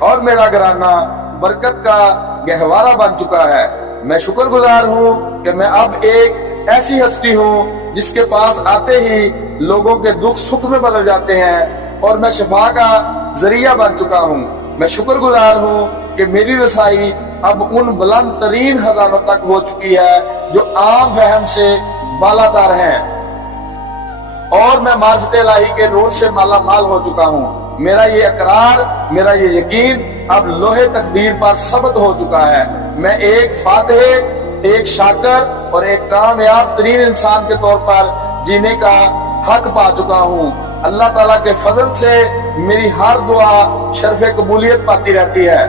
اور میرا گھرانہ برکت کا گہوارہ بن چکا ہے۔ میں شکر گزار ہوں کہ میں اب ایک ایسی ہستی ہوں جس کے پاس آتے ہی لوگوں کے دکھ سکھ میں بدل جاتے ہیں، اور میں شفا کا ذریعہ بن چکا ہوں۔ میں شکر گزار ہوں کہ میری رسائی اب ان بلند ترین خزانوں تک ہو چکی ہے جو عام فہم سے بالاتر ہیں، اور میں معرفت الہی کے نور سے مالا مال ہو چکا ہوں۔ میرا یہ اقرار، میرا یہ یقین اب لوہے تقدیر پر ثبت ہو چکا ہے۔ میں ایک فاتح، ایک شاکر اور ایک کامیاب ترین انسان کے طور پر جینے کا حق پا چکا ہوں۔ اللہ تعالیٰ کے فضل سے میری ہر دعا شرف قبولیت پاتی رہتی ہے۔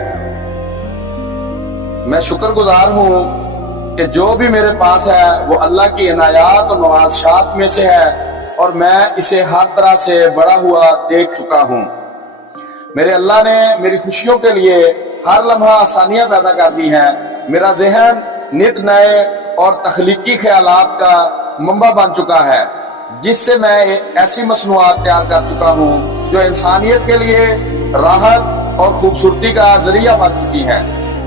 میں شکر گزار ہوں کہ جو بھی میرے پاس ہے وہ اللہ کی عنایات اور نوازشات میں سے ہے، اور میں اسے ہر طرح سے بڑا ہوا دیکھ چکا ہوں۔ میرے اللہ نے میری خوشیوں کے لیے ہر لمحہ آسانیاں پیدا کر دی ہیں۔ میرا ذہن نت نئے اور تخلیقی خیالات کا منبع بن چکا ہے، جس سے میں ایسی مصنوعات تیار کر چکا ہوں جو انسانیت کے لیے راحت اور خوبصورتی کا ذریعہ بن چکی ہیں۔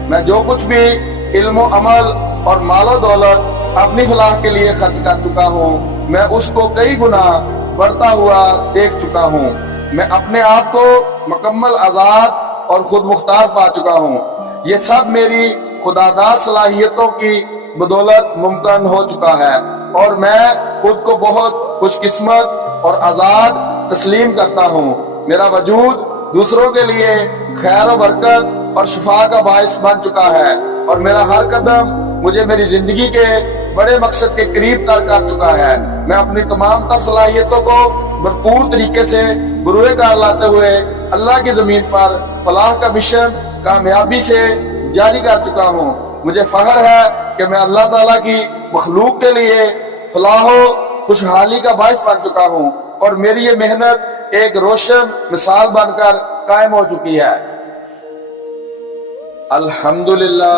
میں جو کچھ بھی علم و عمل اور مال و دولت اپنی فلاح کے لیے خرچ کر چکا ہوں، میں اس کو کئی گنا بڑھتا ہوا دیکھ چکا ہوں۔ میں اپنے آپ کو مکمل آزاد اور خود مختار پا چکا ہوں۔ یہ سب میری خداداد صلاحیتوں کی بدولت ممکن ہو چکا ہے، اور میں خود کو بہت خوش قسمت اور آزاد تسلیم کرتا ہوں۔ میرا وجود دوسروں کے لیے خیر و برکت اور شفا کا باعث بن چکا ہے، اور میرا ہر قدم مجھے میری زندگی کے بڑے مقصد کے قریب تر کر چکا ہے۔ میں اپنی تمام تر صلاحیتوں کو بھرپور طریقے سے بروئے کار لاتے ہوئے اللہ کی زمین پر فلاح کا مشن کامیابی سے جاری کر چکا ہوں۔ مجھے فخر ہے کہ میں اللہ تعالیٰ کی مخلوق کے لیے فلاح و خوشحالی کا باعث بن چکا ہوں، اور میری یہ محنت ایک روشن مثال بن کر قائم ہو چکی ہے۔ الحمدللہ،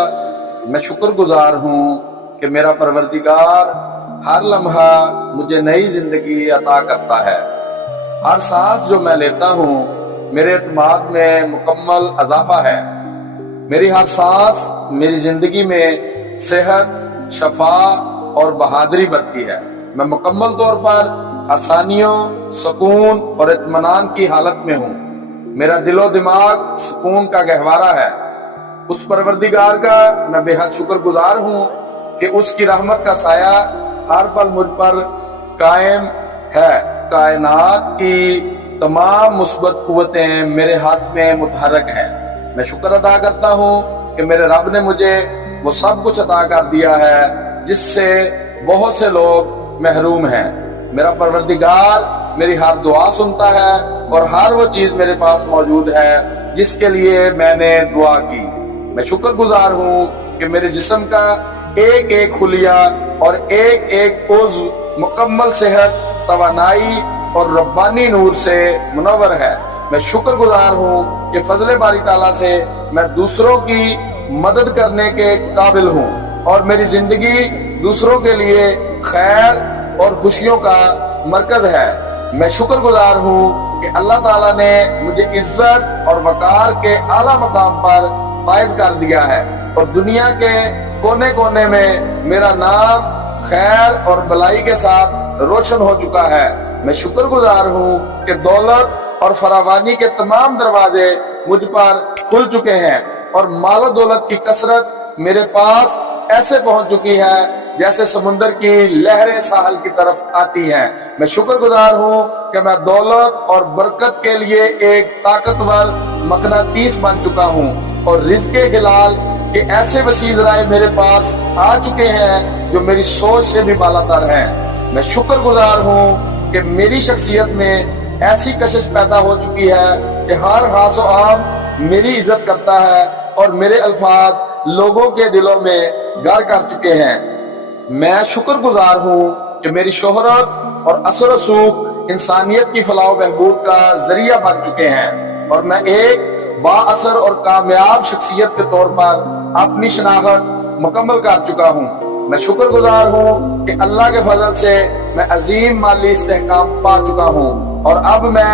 میں شکر گزار ہوں کہ میرا پروردگار ہر لمحہ مجھے نئی زندگی عطا کرتا ہے۔ ہر سانس جو میں لیتا ہوں میرے اعتماد میں مکمل اضافہ ہے۔ میری ہر سانس میری زندگی میں صحت، شفا اور بہادری برتی ہے۔ میں مکمل طور پر آسانیوں، سکون اور اطمینان کی حالت میں ہوں۔ میرا دل و دماغ سکون کا گہوارہ ہے۔ اس پروردگار کا میں بے حد شکر گزار ہوں کہ اس کی رحمت کا سایہ ہر پل مجھ پر قائم ہے۔ کائنات کی تمام مثبت قوتیں میرے ہاتھ میں متحرک ہیں۔ میں شکر ادا کرتا ہوں کہ میرے رب نے مجھے وہ سب کچھ عطا کر دیا ہے جس سے بہت سے لوگ محروم ہیں۔ میرا پروردگار میری ہر دعا سنتا ہے، اور ہر وہ چیز میرے پاس موجود ہے جس کے لیے میں نے دعا کی۔ میں شکر گزار ہوں کہ میرے جسم کا ایک ایک خلیہ اور ایک ایک عضو مکمل صحت، توانائی اور ربانی نور سے منور ہے۔ میں شکر گزار ہوں کہ فضل باری تعالیٰ سے میں دوسروں کی مدد کرنے کے قابل ہوں، اور میری زندگی دوسروں کے لیے خیر اور خوشیوں کا مرکز ہے۔ میں شکر گزار ہوں کہ اللہ تعالیٰ نے مجھے عزت اور وقار کے اعلیٰ مقام پر فائز کر دیا ہے، اور دنیا کے کونے کونے میں میرا نام خیر اور بلائی کے ساتھ روشن ہو چکا ہے۔ میں شکر گزار ہوں کہ دولت اور فراوانی کے تمام دروازے مجھ پر کھل چکے ہیں، اور مال و دولت کی کثرت میرے پاس ایسے پہنچ چکی ہے جیسے سمندر کی لہریں ساحل کی طرف آتی ہیں۔ میں شکر گزار ہوں کہ میں دولت اور برکت کے لیے ایک طاقتور مقناطیس بن چکا ہوں، اور رزق حلال کے ایسے وسیع ذرائع میرے پاس آ چکے ہیں جو میری سوچ سے بھی بالاتر ہیں۔ میں شکر گزار ہوں کہ میری شخصیت میں ایسی کشش پیدا ہو چکی ہے کہ ہر خاص و عام میری عزت کرتا ہے، اور میرے الفاظ لوگوں کے دلوں میں گھر کر چکے ہیں۔ میں شکر گزار ہوں کہ میری شہرت اور اثر و رسوخ انسانیت کی فلاح و بہبود کا ذریعہ بن چکے ہیں، اور میں ایک با اثر اور کامیاب شخصیت کے طور پر اپنی شناخت مکمل کر چکا ہوں۔ میں شکر گزار ہوں کہ اللہ کے فضل سے میں عظیم مالی استحکام پا چکا ہوں، اور اب میں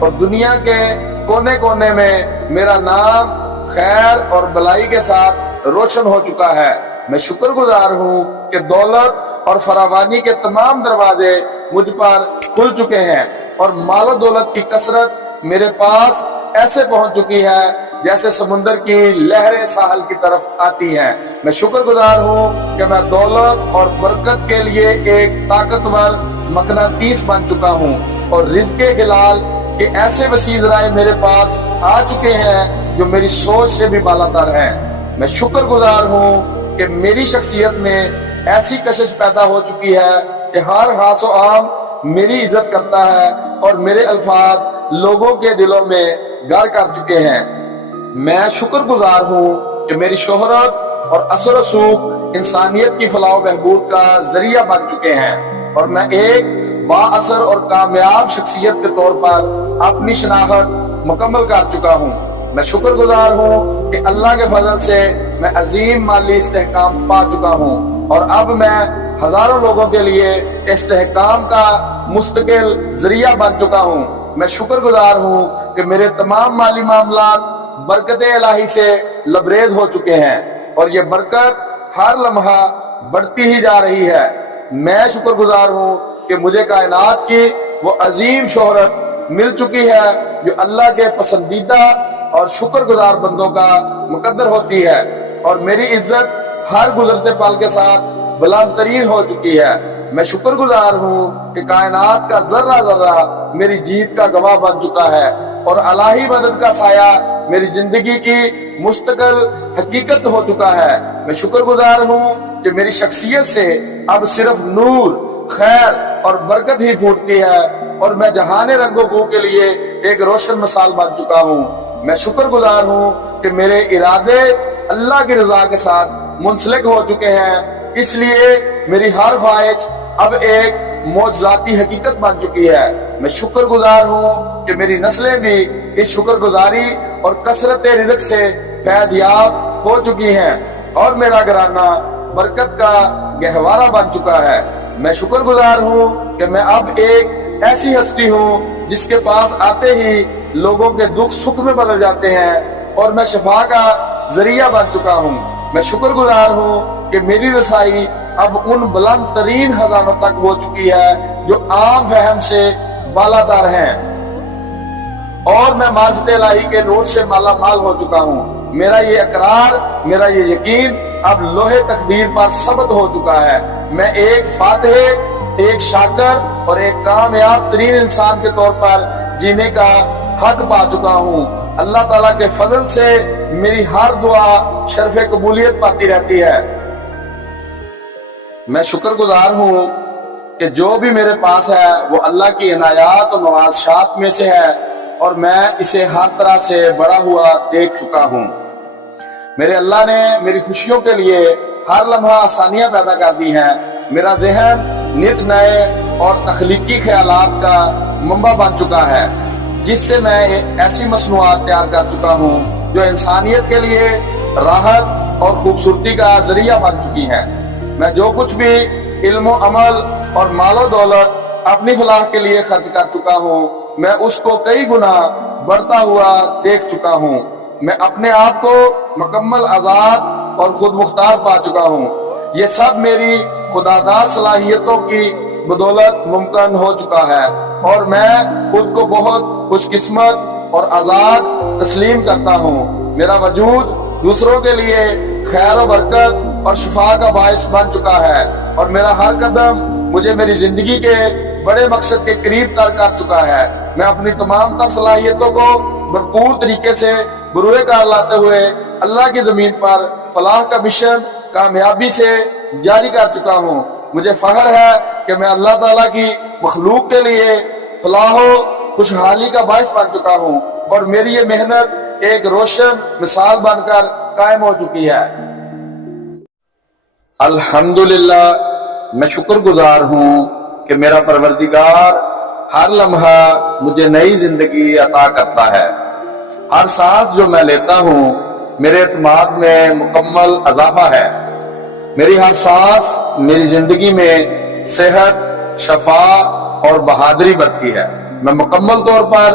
اور دنیا کے کونے کونے میں میرا نام خیر اور بلائی کے ساتھ روشن ہو چکا ہے۔ میں شکر گزار ہوں کہ دولت اور فراوانی کے تمام دروازے مجھ پر کھل چکے ہیں اور مال و دولت کی کثرت میرے پاس ایسے پہنچ چکی ہے جیسے سمندر کی لہریں ساحل کی طرف آتی ہیں۔ میں شکر گزار ہوں کہ میں دولت اور برکت کے لیے ایک طاقتور مقناطیس بن چکا ہوں اور رزق حلال کے ایسے وسیع ذرائع میرے پاس آ چکے ہیں جو میری سوچ سے بھی بالاتر ہیں۔ میں شکر گزار ہوں کہ میری شخصیت میں ایسی کشش پیدا ہو چکی ہے کہ ہر خاص و عام میری عزت کرتا ہے اور میرے الفاظ لوگوں کے دلوں میں گھر کر چکے ہیں۔ میں شکر گزار ہوں کہ میری شہرت اور اثر و رسوخ انسانیت کی فلاح و بہبود کا ذریعہ بن چکے ہیں اور میں ایک با اثر اور کامیاب شخصیت کے طور پر اپنی شناخت مکمل کر چکا ہوں۔ میں شکر گزار ہوں کہ اللہ کے فضل سے میں عظیم مالی استحکام پا چکا ہوں اور اب میں ہزاروں لوگوں کے لیے استحکام کا مستقل ذریعہ بن چکا ہوں۔ میں شکر گزار ہوں کہ میرے تمام مالی معاملات برکت الہی سے لبریز ہو چکے ہیں اور یہ برکت ہر لمحہ بڑھتی ہی جا رہی ہے۔ میں شکر گزار ہوں کہ مجھے کائنات کی وہ عظیم شہرت مل چکی ہے جو اللہ کے پسندیدہ اور شکر گزار بندوں کا مقدر ہوتی ہے اور میری عزت ہر گزرتے پل کے ساتھ بلند ترین ہو چکی ہے۔ میں شکر گزار ہوں کہ کائنات کا ذرہ ذرہ میری جیت کا گواہ بن چکا ہے اور الہی مدد کا سایہ میری زندگی کی مستقل حقیقت ہو چکا ہے۔ میں شکر گزار ہوں کہ میری شخصیت سے اب صرف نور، خیر اور برکت ہی پھوٹتی ہے اور میں جہان رنگ و بو کے لیے ایک روشن مثال بن چکا ہوں۔ میں شکر گزار ہوں کہ میرے ارادے اللہ کی رضا کے ساتھ منسلک ہو چکے ہیں، اس لیے میری ہر خواہش اب ایک معجزاتی حقیقت بن چکی ہے۔ میں شکر گزار ہوں کہ میری نسلیں بھی اس شکر گزاری اور کثرت رزق سے فیض یاب ہو چکی ہیں اور میرا گھرانہ برکت کا گہوارہ بن چکا ہے۔ میں شکر گزار ہوں کہ میں اب ایک ایسی ہستی ہوں جس کے پاس آتے ہی لوگوں کے دکھ سکھ میں بدل جاتے ہیں اور میں شفا کا ذریعہ بن چکا ہوں۔ میں شکر گزار ہوں کہ میری رسائی اب ان بلند ترین خزانوں تک ہو چکی ہے جو عام فہم سے بالاتر ہیں اور میں معرفت الہی کے نور سے مالا مال ہو چکا ہوں۔ میرا یہ اقرار، میرا یہ یقین اب لوہے تقدیر پر ثبت ہو چکا ہے۔ میں ایک فاتح، ایک شاکر اور ایک کامیاب ترین انسان کے طور پر جینے کا حق پا چکا ہوں۔ اللہ تعالیٰ کے فضل سے میری ہر دعا شرف قبولیت پاتی رہتی ہے۔ میں شکر گزار ہوں کہ جو بھی میرے پاس ہے وہ اللہ کی عنایات اور نوازشات میں سے ہے اور میں اسے ہر طرح سے بڑا ہوا دیکھ چکا ہوں۔ میرے اللہ نے میری خوشیوں کے لیے ہر لمحہ آسانیاں پیدا کر دی ہیں۔ میرا ذہن نت نئے اور تخلیقی خیالات کا منبع بن چکا ہے جس سے میں ایسی مصنوعات تیار کر چکا ہوں جو انسانیت کے لیے راحت اور خوبصورتی کا ذریعہ بن چکی ہیں۔ میں جو کچھ بھی علم و عمل اور مال و دولت اپنی فلاح کے لیے خرچ کر چکا ہوں میں اس کو کئی گنا بڑھتا ہوا دیکھ چکا ہوں۔ میں اپنے آپ کو مکمل آزاد اور خود مختار پا چکا ہوں۔ یہ سب میری خداداد صلاحیتوں کی بدولت ممکن ہو چکا ہے اور میں خود کو بہت خوش قسمت اور آزاد تسلیم کرتا ہوں۔ میرا وجود دوسروں کے لیے خیر و برکت اور شفا کا باعث بن چکا ہے اور میرا ہر قدم مجھے میری زندگی کے بڑے مقصد کے قریب تر کر چکا ہے۔ میں اپنی تمام تر صلاحیتوں کو بھرپور طریقے سے بروئے کار لاتے ہوئے اللہ کی زمین پر فلاح کا مشن کامیابی سے جاری کر چکا ہوں۔ مجھے فخر ہے کہ میں اللہ تعالیٰ کی مخلوق کے لیے فلاح و خوشحالی کا باعث بن چکا ہوں اور میری یہ محنت ایک روشن مثال بن کر قائم ہو چکی ہے۔ الحمدللہ، میں شکر گزار ہوں کہ میرا پروردگار ہر لمحہ مجھے نئی زندگی عطا کرتا ہے۔ ہر سانس جو میں لیتا ہوں میرے اعتماد میں مکمل اضافہ ہے۔ میری ہر سانس میری زندگی میں صحت، شفا اور بہادری بڑھتی ہے۔ میں مکمل طور پر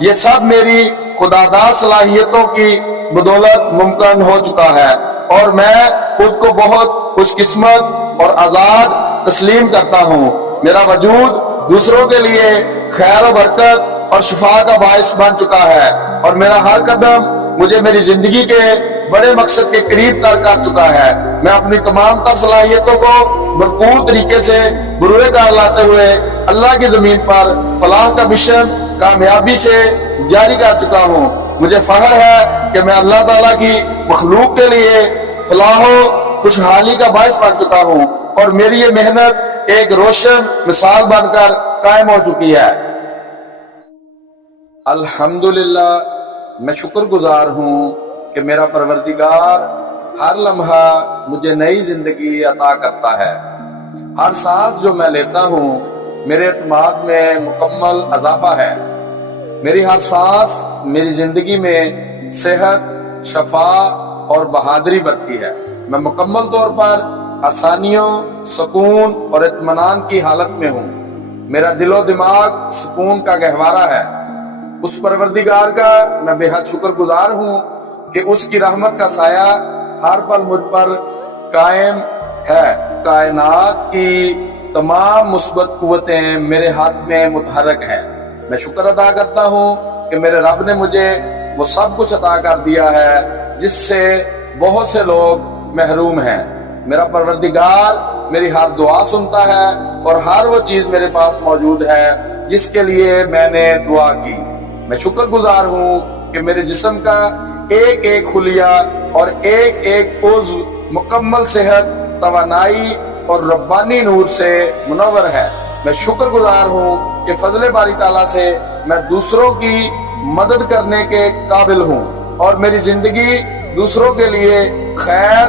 یہ سب میری خداداد صلاحیتوں کی بدولت ممکن ہو چکا ہے، اور میں خود کو بہت خوش قسمت اور آزاد تسلیم کرتا ہوں۔ میرا وجود دوسروں کے لیے خیر و برکت اور شفا کا باعث بن چکا ہے، اور میرا ہر قدم مجھے میری زندگی کے بڑے مقصد کے قریب تر کر چکا ہے۔ میں اپنی تمام تر صلاحیتوں کو بھرپور طریقے سے بروئے کار لاتے ہوئے اللہ کی زمین پر فلاح کا مشن کامیابی سے جاری کر چکا ہوں۔ مجھے فخر ہے کہ میں اللہ تعالیٰ کی مخلوق کے لیے فلاح و خوشحالی کا باعث بن چکا ہوں، اور میری یہ محنت ایک روشن مثال بن کر قائم ہو چکی ہے۔ الحمدللہ، میں شکر گزار ہوں کہ میرا پروردگار ہر لمحہ مجھے نئی زندگی عطا کرتا ہے۔ ہر سانس جو میں لیتا ہوں میرے اعتماد میں مکمل اضافہ ہے۔ میری ہر سانس میری زندگی میں صحت، شفا اور بہادری برتی ہے۔ میں مکمل طور پر آسانیوں، سکون اور اطمینان کی حالت میں ہوں۔ میرا دل و دماغ سکون کا گہوارہ ہے۔ اس پروردگار کا میں بے حد شکر گزار ہوں کہ اس کی رحمت کا سایہ ہر پل مجھ پر قائم ہے۔ کائنات کی تمام مثبت قوتیں میرے ہاتھ میں متحرک ہیں۔ میں شکر ادا کرتا ہوں کہ میرے رب نے مجھے وہ سب کچھ عطا کر دیا ہے جس سے بہت سے لوگ محروم ہیں۔ میرا پروردگار میری ہر دعا سنتا ہے، اور ہر وہ چیز میرے پاس موجود ہے جس کے لیے میں نے دعا کی۔ میں شکر گزار ہوں کہ میرے جسم کا ایک ایک خلیہ اور ایک ایک عضو مکمل صحت، توانائی اور ربانی نور سے منور ہے۔ میں شکر گزار ہوں کہ فضل باری تعالیٰ سے میں دوسروں کی مدد کرنے کے قابل ہوں، اور میری زندگی دوسروں کے لیے خیر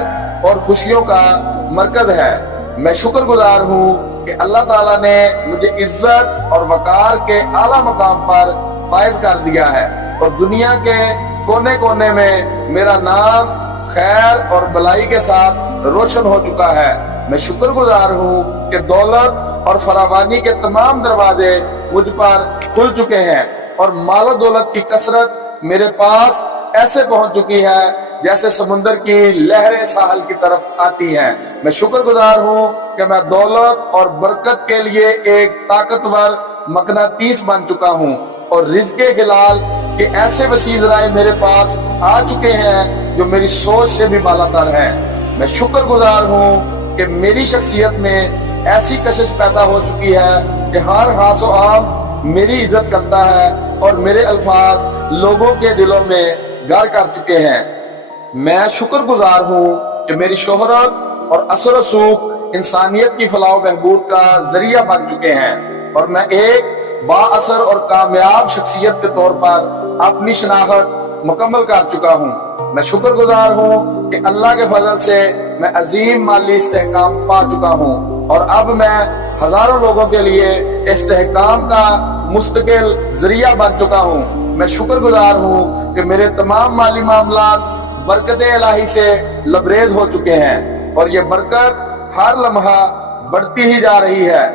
اور خوشیوں کا مرکز ہے۔ میں شکر گزار ہوں کہ اللہ تعالیٰ نے مجھے عزت اور وقار کے اعلیٰ مقام پر فائز کر دیا ہے، اور دنیا کے کونے کونے میں میرا نام خیر اور بلائی کے ساتھ روشن ہو چکا ہے۔ میں شکر گزار ہوں کہ دولت اور فراوانی کے تمام دروازے مجھ پر کھل چکے ہیں، اور مال و دولت کی کثرت میرے پاس ایسے پہنچ چکی ہے جیسے سمندر کی لہریں ساحل کی طرف آتی ہیں۔ میں شکر گزار ہوں کہ میں دولت اور برکت کے لیے ایک طاقتور مقناطیس بن چکا ہوں، اور رزق حلال کے ایسے وسیع ذرائع میرے پاس آ چکے ہیں جو میری سوچ سے بھی بالا تر ہیں۔ میں شکر گزار ہوں کہ میری شخصیت میں ایسی کشش پیدا ہو چکی ہے کہ ہر خاص و عام میری عزت کرتا ہے، اور میرے الفاظ لوگوں کے دلوں میں گھر کر چکے ہیں۔ میں شکر گزار ہوں کہ میری شہرت اور اثر و رسوخ انسانیت کی فلاح و بہبود کا ذریعہ بن چکے ہیں، اور میں ایک با اثر اور کامیاب شخصیت کے طور پر اپنی شناخت مکمل کر چکا ہوں۔ میں شکر گزار ہوں کہ اللہ کے فضل سے میں عظیم مالی استحکام پا چکا ہوں، اور اب میں ہزاروں لوگوں کے لیے استحکام کا مستقل ذریعہ بن چکا ہوں۔ میں شکر گزار ہوں کہ میرے تمام مالی معاملات برکت الہی سے لبریز ہو چکے ہیں، اور یہ برکت ہر لمحہ بڑھتی ہی جا رہی ہے۔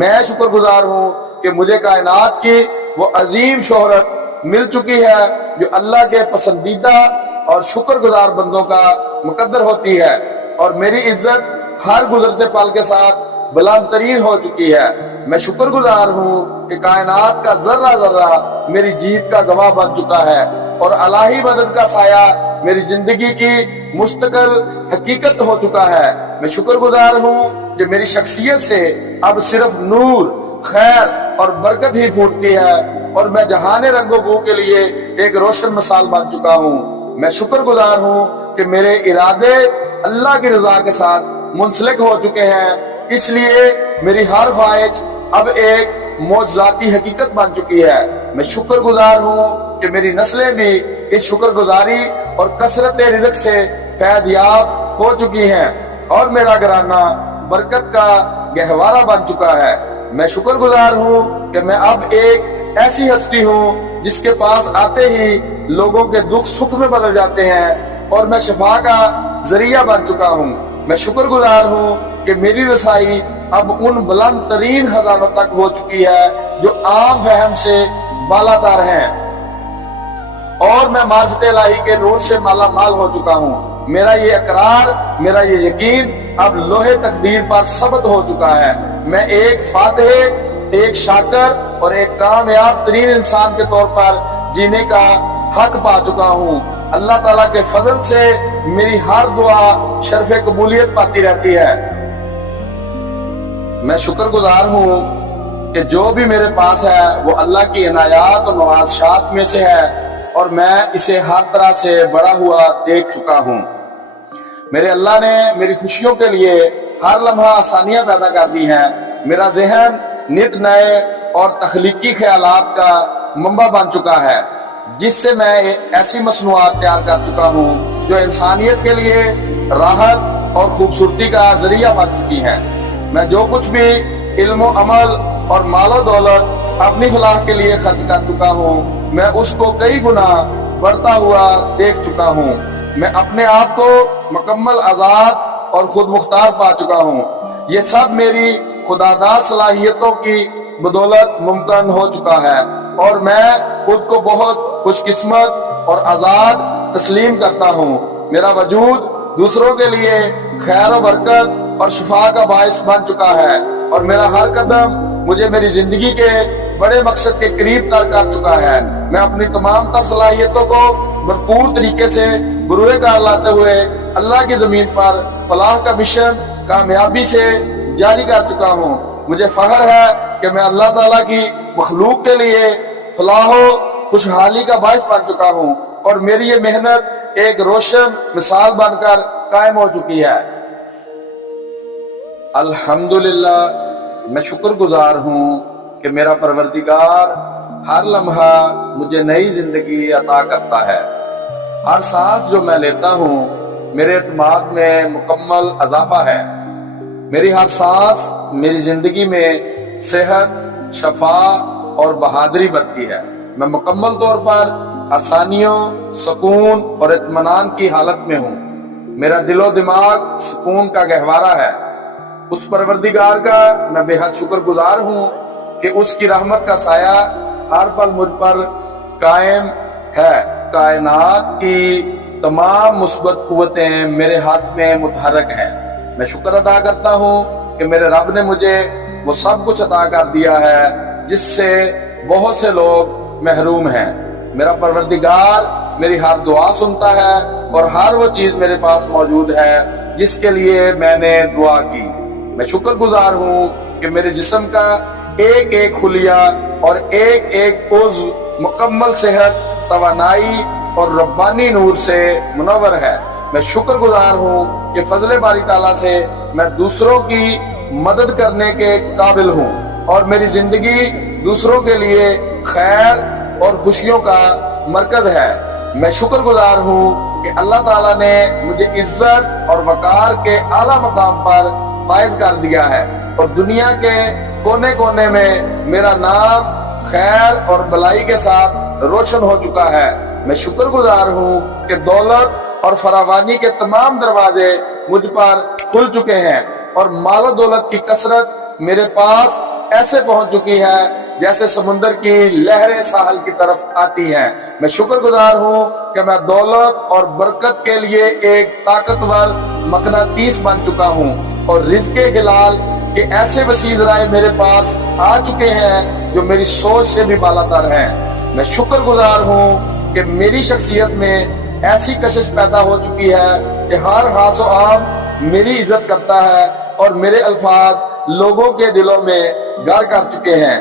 میں شکر گزار ہوں کہ مجھے کائنات کی وہ عظیم شہرت مل چکی ہے جو اللہ کے پسندیدہ اور شکر گزار بندوں کا مقدر ہوتی ہے، اور میری عزت ہر گزرتے پل کے ساتھ بلند ترین ہو چکی ہے۔ میں شکر گزار ہوں کہ کائنات کا ذرہ ذرہ میری جیت کا گواہ بن چکا ہے، اور الہی مدد کا سایہ میری زندگی کی مستقل حقیقت ہو چکا ہے۔ میں شکر گزار ہوں کہ میری شخصیت سے اب صرف نور، خیر اور برکت ہی پھوٹتی ہے، اور میں جہان رنگ و بو کے لیے ایک روشن مثال بن چکا ہوں۔ میں شکر گزار ہوں کہ میرے ارادے اللہ کی رضا کے ساتھ منسلک ہو چکے ہیں، اس لیے میری ہر خواہش اب ایک معجزاتی حقیقت بن چکی ہے۔ میں شکر گزار ہوں کہ میری نسلیں بھی اس شکر گزاری اور کثرت رزق سے فیض یاب ہو چکی ہیں، اور میرا گھرانہ برکت کا گہوارہ بن چکا ہے۔ میں شکر گزار ہوں کہ میں اب ایک ایسی ہستی ہوں جس کے پاس آتے ہی لوگوں کے دکھ سکھ میں بدل جاتے ہیں، اور میں شفا کا ذریعہ بن چکا ہوں۔ میں شکر گزار ہوں کہ میری رسائی اب ان بلند ترین خزانوں تک ہو چکی ہے جو عام فہم سے بالاتر ہیں، اور میں معرفت الہی کے نور سے مالا مال ہو چکا ہوں۔ میرا یہ اقرار، میرا یہ یقین اب لوہے تقدیر پر ثبت ہو چکا ہے۔ میں ایک فاتح، ایک شاکر اور ایک کامیاب ترین انسان کے طور پر جینے کا حق پا چکا ہوں۔ اللہ تعالیٰ کے فضل سے میری ہر دعا شرف قبولیت پاتی رہتی ہے۔ میں شکر گزار ہوں کہ جو بھی میرے پاس ہے وہ اللہ کی عنایات اور نوازشات میں سے ہے، اور میں اسے ہر طرح سے بڑا ہوا دیکھ چکا ہوں۔ میرے اللہ نے میری خوشیوں کے لیے ہر لمحہ آسانیاں پیدا کر دی ہیں۔ میرا ذہن نت نئے اور تخلیقی خیالات کا منبع بن چکا ہے، جس سے میں ایسی مصنوعات تیار کر چکا ہوں جو انسانیت کے لیے راحت اور خوبصورتی کا ذریعہ بن چکی ہیں۔ میں جو کچھ بھی علم و عمل اور مال و دولت اپنی فلاح کے لیے خرچ کر چکا ہوں، میں اس کو کئی گنا بڑھتا ہوا دیکھ چکا ہوں۔ میں اپنے آپ کو مکمل آزاد اور خود مختار پا چکا ہوں۔ یہ سب میری خداداد صلاحیتوں کی بدولت ممکن ہو چکا ہے، اور میں خود کو بہت خوش قسمت اور آزاد تسلیم کرتا ہوں۔ میرا وجود دوسروں کے لیے خیر و برکت اور شفا کا باعث بن چکا ہے، اور میرا ہر قدم مجھے میری زندگی کے بڑے مقصد کے قریب تر کر چکا ہے۔ میں اپنی تمام تر صلاحیتوں کو بھرپور طریقے سے بروئے کار لاتے ہوئے اللہ کی زمین پر فلاح کا مشن کامیابی سے جاری کر چکا ہوں۔ مجھے فخر ہے کہ میں اللہ تعالیٰ کی مخلوق کے لیے فلاح و خوشحالی کا باعث بن چکا ہوں، اور میری یہ محنت ایک روشن مثال بن کر قائم ہو چکی ہے۔ الحمدللہ، میں شکر گزار ہوں کہ میرا پروردگار ہر لمحہ مجھے نئی زندگی عطا کرتا ہے۔ ہر سانس جو میں لیتا ہوں میرے اعتماد میں مکمل اضافہ ہے۔ میری ہر سانس میری زندگی میں صحت، شفا اور بہادری برتی ہے۔ میں مکمل طور پر آسانیوں، سکون اور اطمینان کی حالت میں ہوں۔ میرا دل و دماغ سکون کا گہوارہ ہے۔ اس پروردگار کا میں بے حد شکر گزار ہوں کہ اس کی رحمت کا سایہ ہر پل مجھ پر قائم ہے۔ کائنات کی تمام مثبت قوتیں میرے ہاتھ میں متحرک ہیں۔ میں شکر ادا کرتا ہوں کہ میرے رب نے مجھے وہ سب کچھ عطا کر دیا ہے جس سے بہت سے لوگ محروم ہیں۔ میرا پروردگار میری ہر دعا سنتا ہے، اور ہر وہ چیز میرے پاس موجود ہے جس کے لیے میں نے دعا کی۔ میں شکر گزار ہوں کہ میرے جسم کا ایک ایک خلیہ اور ایک ایک عضو مکمل صحت، توانائی اور ربانی نور سے منور ہے۔ میں شکر گزار ہوں کہ فضل باری تعالیٰ سے میں دوسروں کی مدد کرنے کے قابل ہوں، اور میری زندگی دوسروں کے لیے خیر اور خوشیوں کا مرکز ہے۔ میں شکر گزار ہوں کہ اللہ تعالیٰ نے مجھے عزت اور وقار کے اعلیٰ مقام پر فائز کر دیا ہے، اور دنیا کے کونے کونے میں میرا نام خیر اور بلائی کے ساتھ روشن ہو چکا ہے۔ میں شکر گزار ہوں کہ دولت اور فراوانی کے تمام دروازے مجھ پر کھل چکے ہیں، اور مال و دولت کی کثرت میرے پاس ایسے پہنچ چکی ہے جیسے سمندر کی لہریں ساحل کی طرف آتی ہیں۔ میں شکر گزار ہوں کہ میں دولت اور برکت کے لیے ایک طاقتور مقناطیس بن چکا ہوں، اور رزق حلال کے ایسے وسیع ذرائع میرے پاس آ چکے ہیں جو میری سوچ سے بھی بالاتر ہیں۔ میں شکر گزار ہوں کہ میری شخصیت میں ایسی کشش پیدا ہو چکی ہے کہ ہر خاص و عام میری عزت کرتا ہے، اور میرے الفاظ لوگوں کے دلوں میں گھر کر چکے ہیں۔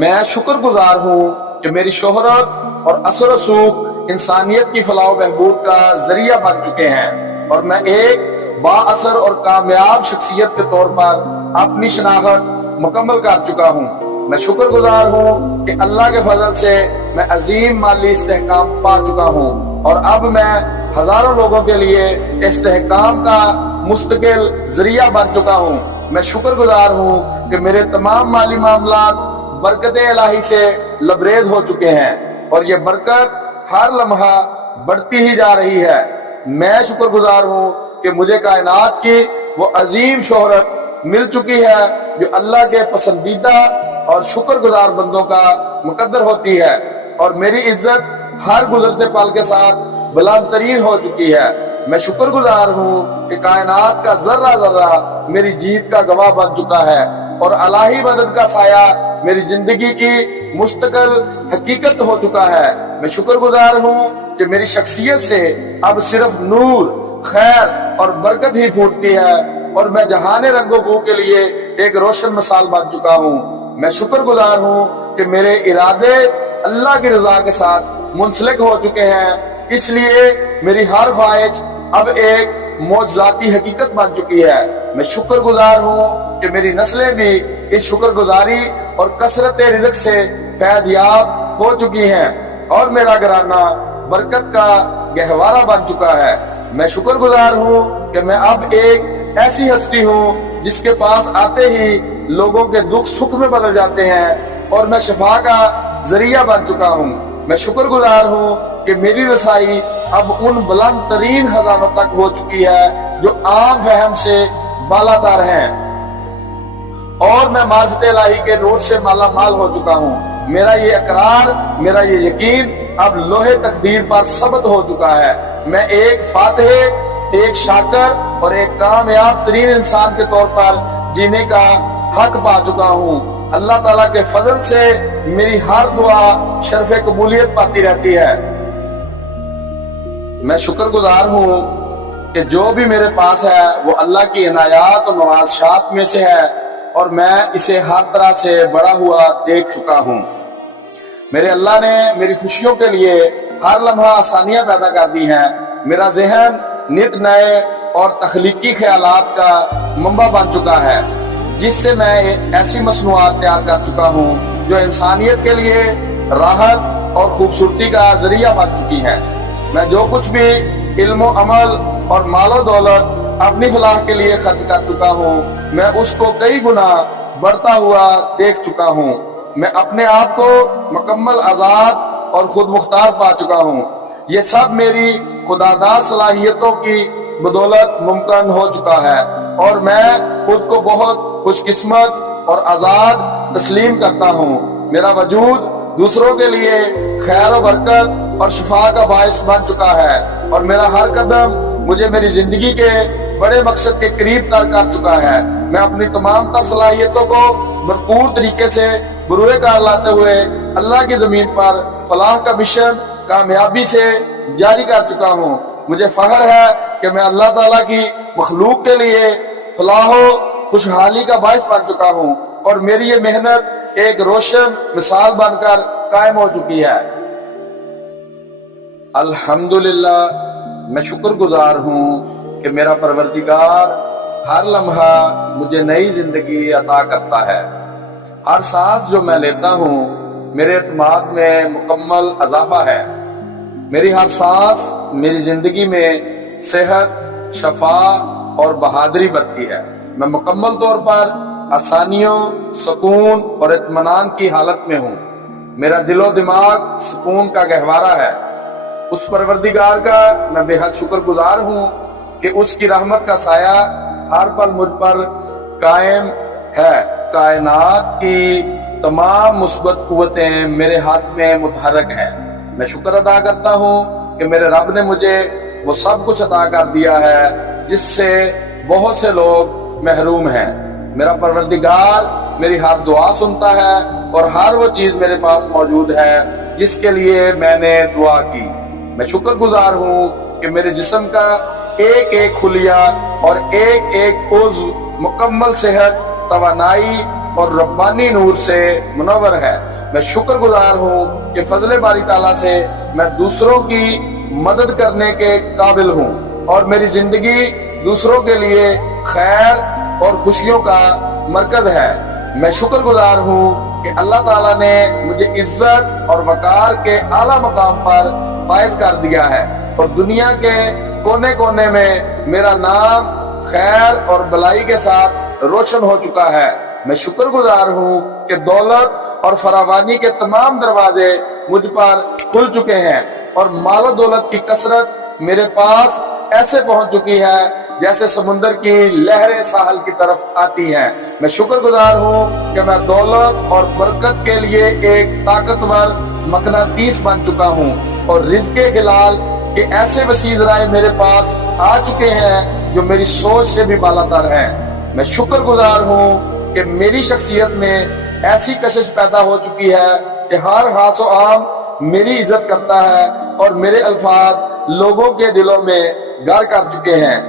میں شکر گزار ہوں کہ میری شہرت اور اثر و رسوخ انسانیت کی فلاح و بہبود کا ذریعہ بن چکے ہیں، اور میں ایک با اثر اور کامیاب شخصیت کے طور پر اپنی شناخت مکمل کر چکا ہوں۔ میں شکر گزار ہوں کہ اللہ کے فضل سے میں عظیم مالی استحکام پا چکا ہوں، اور اب میں ہزاروں لوگوں کے لیے استحکام کا مستقل ذریعہ بن چکا ہوں۔ میں شکر گزار ہوں کہ میرے تمام مالی معاملات برکت الہی سے لبریز ہو چکے ہیں، اور یہ برکت ہر لمحہ بڑھتی ہی جا رہی ہے۔ میں شکر گزار ہوں کہ مجھے کائنات کی وہ عظیم شہرت مل چکی ہے جو اللہ کے پسندیدہ اور شکر گزار بندوں کا مقدر ہوتی ہے، اور میری عزت ہر گزرتے پل کے ساتھ بلند ترین ہو چکی ہے۔ میں شکر گزار ہوں کہ کائنات کا ذرہ ذرہ میری جیت کا گواہ بن چکا ہے، اور الہی مدد کا سایہ میری زندگی کی مستقل حقیقت ہو چکا ہے۔ میں شکر گزار ہوں کہ میری شخصیت سے اب صرف نور، خیر اور برکت ہی پھوٹتی ہے، اور میں جہان رنگ و بو کے لیے ایک روشن مثال بن چکا ہوں۔ میں شکر گزار ہوں کہ میرے ارادے اللہ کی رضا کے ساتھ منسلک ہو چکے ہیں، اس لیے میری ہر خواہش اب ایک معجزاتی حقیقت بن چکی ہے۔ میں شکر گزار ہوں کہ میری نسلیں بھی اس شکر گزاری اور کثرت رزق سے فیض یاب ہو چکی ہیں، اور میرا گھرانہ برکت کا گہوارہ بن چکا ہے۔ میں شکر گزار ہوں کہ میں اب ایک ایسی ہستی ہوں جس کے پاس آتے ہی لوگوں کے دکھ سکھ میں بدل جاتے ہیں، اور میں شفا کا ذریعہ بن چکا ہوں۔ میں شکر گزار ہوں کہ میری رسائی اب ان بلند ترین خزانوں تک ہو چکی ہے جو عام فہم سے بالاتر ہیں، اور میں معرفت الہی کے نور سے مالا مال ہو چکا ہوں۔ میرا یہ اقرار، میرا یہ یقین اب لوہے تقدیر پر ثبت ہو چکا ہے۔ میں ایک فاتح، ایک شاکر اور ایک کامیاب ترین انسان کے طور پر جینے کا حق پا چکا ہوں۔ اللہ تعالیٰ کے فضل سے میری ہر دعا شرف قبولیت پاتی رہتی ہے۔ میں شکر گزار ہوں کہ جو بھی میرے پاس ہے وہ اللہ کی عنایات اور نوازشات میں سے ہے، اور میں اسے ہر طرح سے بڑا ہوا دیکھ چکا ہوں۔ میرے اللہ نے میری خوشیوں کے لیے ہر لمحہ آسانیاں پیدا کر دی ہیں۔ میرا ذہن نت نئے اور تخلیقی خیالات کا منبع بن چکا ہے، جس سے میں ایسی مصنوعات تیار کر چکا ہوں جو انسانیت کے لیے راحت اور خوبصورتی کا ذریعہ بن چکی ہیں۔ میں جو کچھ بھی علم و عمل اور مال و دولت اپنی فلاح کے لیے خرچ کر چکا ہوں، میں اس کو کئی گنا بڑھتا ہوا دیکھ چکا ہوں۔ میں اپنے آپ کو مکمل آزاد اور خود مختار پا چکا ہوں۔ یہ سب میری خداداد صلاحیتوں کی بدولت ممکن ہو چکا ہے، اور میں خود کو بہت خوش قسمت اور آزاد تسلیم کرتا ہوں۔ میرا وجود دوسروں کے لیے خیر و برکت اور شفا کا باعث بن چکا ہے، اور میرا ہر قدم مجھے میری زندگی کے بڑے مقصد کے قریب تر کر چکا ہے۔ میں اپنی تمام تر صلاحیتوں کو بھرپور طریقے سے بروئے کار لاتے ہوئے اللہ کی زمین پر فلاح کا مشن کامیابی سے جاری کر چکا ہوں۔ مجھے فخر ہے کہ میں اللہ تعالیٰ کی مخلوق کے لیے فلاح و خوشحالی کا باعث بن چکا ہوں، اور میری یہ محنت ایک روشن مثال بن کر قائم ہو چکی ہے۔ الحمدللہ، میں شکر گزار ہوں کہ میرا پروردگار ہر لمحہ مجھے نئی زندگی عطا کرتا ہے۔ ہر سانس جو میں لیتا ہوں میرے اعتماد میں مکمل اضافہ ہے۔ میری ہر سانس میری زندگی میں صحت، شفا اور بہادری برتی ہے۔ میں مکمل طور پر آسانیوں، سکون اور اطمینان کی حالت میں ہوں۔ میرا دل و دماغ سکون کا گہوارہ ہے۔ اس پروردگار کا میں بے حد شکر گزار ہوں کہ اس کی رحمت کا سایہ ہر پل مجھ پر قائم ہے۔ کائنات کی تمام مثبت قوتیں میرے ہاتھ میں متحرک ہیں۔ میں شکر ادا کرتا ہوں کہ میرے رب نے مجھے وہ سب کچھ عطا کر دیا ہے جس سے بہت سے لوگ محروم ہیں۔ میرا پروردگار میری ہر دعا سنتا ہے، اور ہر وہ چیز میرے پاس موجود ہے جس کے لیے میں نے دعا کی۔ میں شکر گزار ہوں کہ میرے جسم کا ایک ایک خلیہ اور ایک ایک عضو مکمل صحت، توانائی اور ربانی نور سے منور ہے۔ میں شکر گزار ہوں کہ فضل باری تعالیٰ سے میں دوسروں کی مدد کرنے کے قابل ہوں، اور میری زندگی دوسروں کے لیے خیر اور خوشیوں کا مرکز ہے۔ میں شکر گزار ہوں کہ اللہ تعالیٰ نے مجھے عزت اور وقار کے اعلیٰ مقام پر فائز کر دیا ہے، اور دنیا کے کونے کونے میں میرا نام خیر اور بلائی کے ساتھ روشن ہو چکا ہے۔ میں شکر گزار ہوں کہ دولت اور فراوانی کے تمام دروازے مجھ پر کھل چکے ہیں، اور مال و دولت کی کثرت میرے پاس ایسے پہنچ چکی ہے جیسے سمندر کی لہریں ساحل کی طرف آتی ہیں۔ میں شکر گزار ہوں کہ میں دولت اور برکت کے لیے ایک طاقتور مقناطیس بن چکا ہوں، اور رزق حلال کے ایسے وسیع ذرائع میرے پاس آ چکے ہیں جو میری سوچ سے بھی بالاتر ہیں۔ میں شکر گزار ہوں کہ میری شخصیت میں ایسی کشش پیدا ہو چکی ہے کہ ہر خاص و عام میری عزت کرتا ہے، اور میرے الفاظ لوگوں کے دلوں میں گھر کر چکے ہیں۔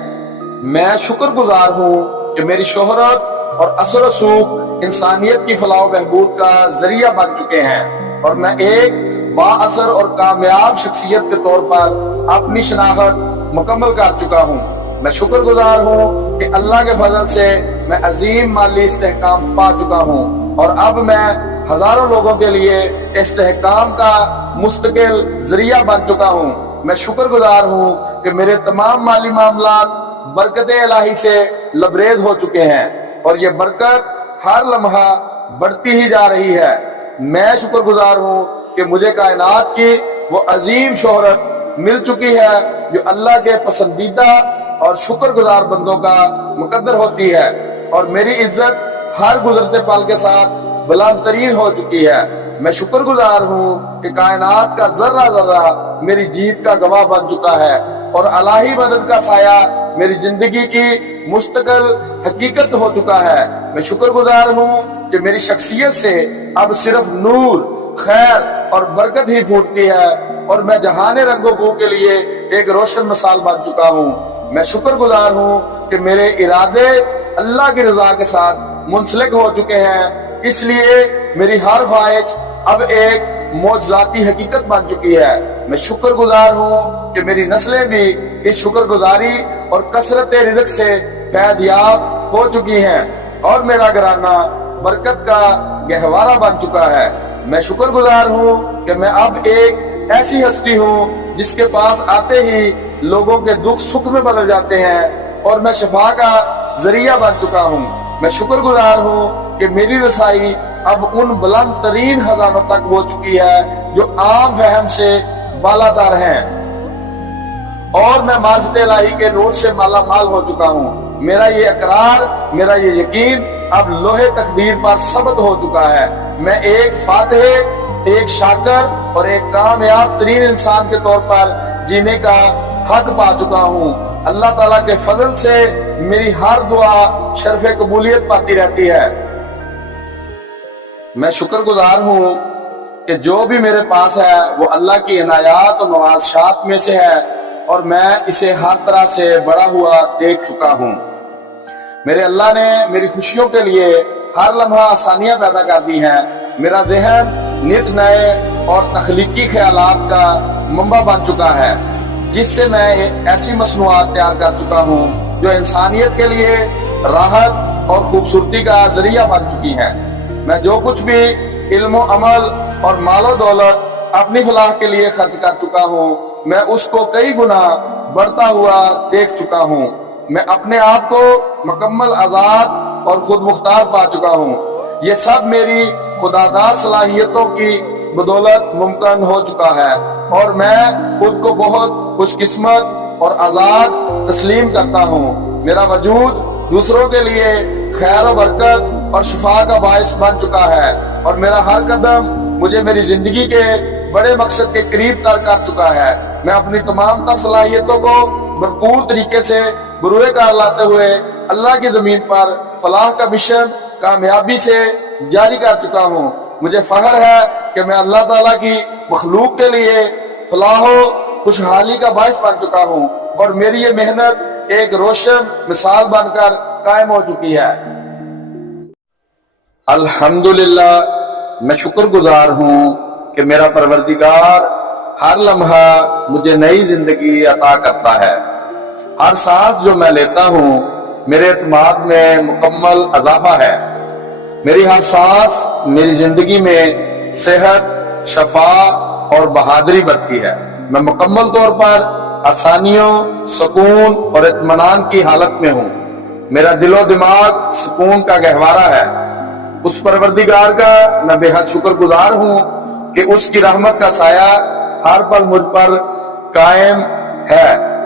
میں شکر گزار ہوں کہ میری شہرت اور اثر و رسوخ انسانیت کی فلاح و بہبود کا ذریعہ بن چکے ہیں، اور میں ایک با اثر اور کامیاب شخصیت کے طور پر اپنی شناخت مکمل کر چکا ہوں۔ میں شکر گزار ہوں کہ اللہ کے فضل سے میں عظیم مالی استحکام پا چکا ہوں، اور اب میں ہزاروں لوگوں کے لیے استحکام کا مستقل ذریعہ بن چکا ہوں۔ میں شکر گزار ہوں کہ میرے تمام مالی معاملات برکت الہی سے لبریز ہو چکے ہیں، اور یہ برکت ہر لمحہ بڑھتی ہی جا رہی ہے۔ میں شکر گزار ہوں کہ مجھے کائنات کی وہ عظیم شہرت مل چکی ہے جو اللہ کے پسندیدہ اور شکر گزار بندوں کا مقدر ہوتی ہے، اور میری عزت ہر گزرتے پل کے ساتھ بلند ترین ہو چکی ہے۔ میں شکر گزار ہوں کہ کائنات کا ذرہ ذرہ میری جیت کا گواہ بن چکا ہے، اور الہی مدد کا سایہ میری زندگی کی مستقل حقیقت ہو چکا ہے۔ میں شکر گزار ہوں کہ میری شخصیت سے اب صرف نور، خیر اور برکت ہی پھوٹتی ہے، اور میں جہان رنگ و بو کے لیے ایک روشن مثال بن چکا ہوں۔ میں شکر گزار ہوں کہ میرے ارادے اللہ کی رضا کے ساتھ منسلک ہو چکے ہیں، اس لیے میری ہر خواہش اب ایک معجزاتی حقیقت بن چکی ہے۔ میں شکر گزار ہوں کہ میری نسلیں بھی اس شکر گزاری اور کثرت رزق سے فیض یاب ہو چکی ہیں، اور میرا گھرانہ برکت کا گہوارہ بن چکا ہے۔ میں شکر گزار ہوں کہ میں اب ایک ایسی ہستی ہوں جس کے پاس آتے ہی لوگوں کے دکھ سکھ میں بدل جاتے ہیں، اور میں شفا کا ذریعہ بن چکا ہوں۔ میں شکر گزار ہوں کہ میری رسائی اب ان بلند ترین خزانوں تک ہو چکی ہے جو عام فہم سے بالاتر ہیں، اور میں معرفت الہی کے نور سے مالا مال ہو چکا ہوں۔ میرا یہ اقرار، میرا یہ یقین اب لوہے تقدیر پر ثبت ہو چکا ہے۔ میں ایک فاتح، ایک شاکر اور ایک کامیاب ترین انسان کے طور پر جینے کا حق پا چکا ہوں۔ اللہ تعالیٰ کے فضل سے میری ہر دعا شرف قبولیت پاتی رہتی ہے۔ میں شکر گزار ہوں کہ جو بھی میرے پاس ہے وہ اللہ کی عنایات اور نوازشات میں سے ہے، اور میں اسے ہر طرح سے بڑا ہوا دیکھ چکا ہوں۔ میرے اللہ نے میری خوشیوں کے لیے ہر لمحہ آسانیاں پیدا کر دی ہیں۔ میرا ذہن نت نئے اور تخلیقی خیالات کا منبع بن چکا ہے، جس سے میں ایسی مصنوعات تیار کر چکا ہوں جو انسانیت کے لیے راحت اور خوبصورتی کا ذریعہ بن چکی ہیں۔ میں جو کچھ بھی علم و عمل اور مال و دولت اپنی فلاح کے لیے خرچ کر چکا ہوں، میں اس کو کئی گنا بڑھتا ہوا دیکھ چکا ہوں۔ میں اپنے آپ کو مکمل آزاد اور خود مختار پا چکا ہوں۔ یہ سب میری خداداد صلاحیتوں کی بدولت ممکن ہو چکا ہے، اور میں خود کو بہت خوش قسمت اور آزاد تسلیم کرتا ہوں۔ میرا وجود دوسروں کے لیے خیر و برکت اور شفا کا باعث بن چکا ہے، اور میرا ہر قدم مجھے میری زندگی کے بڑے مقصد کے قریب تر کر چکا ہے۔ میں اپنی تمام تر صلاحیتوں کو بھرپور طریقے سے بروئے کار لاتے ہوئے اللہ کی زمین پر فلاح کا مشن کامیابی سے جاری کر چکا ہوں۔ مجھے فخر ہے کہ میں اللہ تعالیٰ کی مخلوق کے لیے فلاح و خوشحالی کا باعث بن چکا ہوں، اور میری یہ محنت ایک روشن مثال بن کر قائم ہو چکی ہے۔ الحمدللہ، میں شکر گزار ہوں کہ میرا پروردگار ہر لمحہ مجھے نئی زندگی عطا کرتا ہے۔ ہر سانس جو میں لیتا ہوں میرے اعتماد میں مکمل اضافہ ہے۔ میری ہر سانس میری زندگی میں صحت، شفا اور بہادری بڑھتی ہے۔ میں مکمل طور پر آسانیوں، سکون اور اطمینان کی حالت میں ہوں۔ میرا دل و دماغ سکون کا گہوارہ ہے۔ اس پروردگار کا میں بے حد شکر گزار ہوں کہ اس کی رحمت کا سایہ ہر پل مجھ پر قائم ہے۔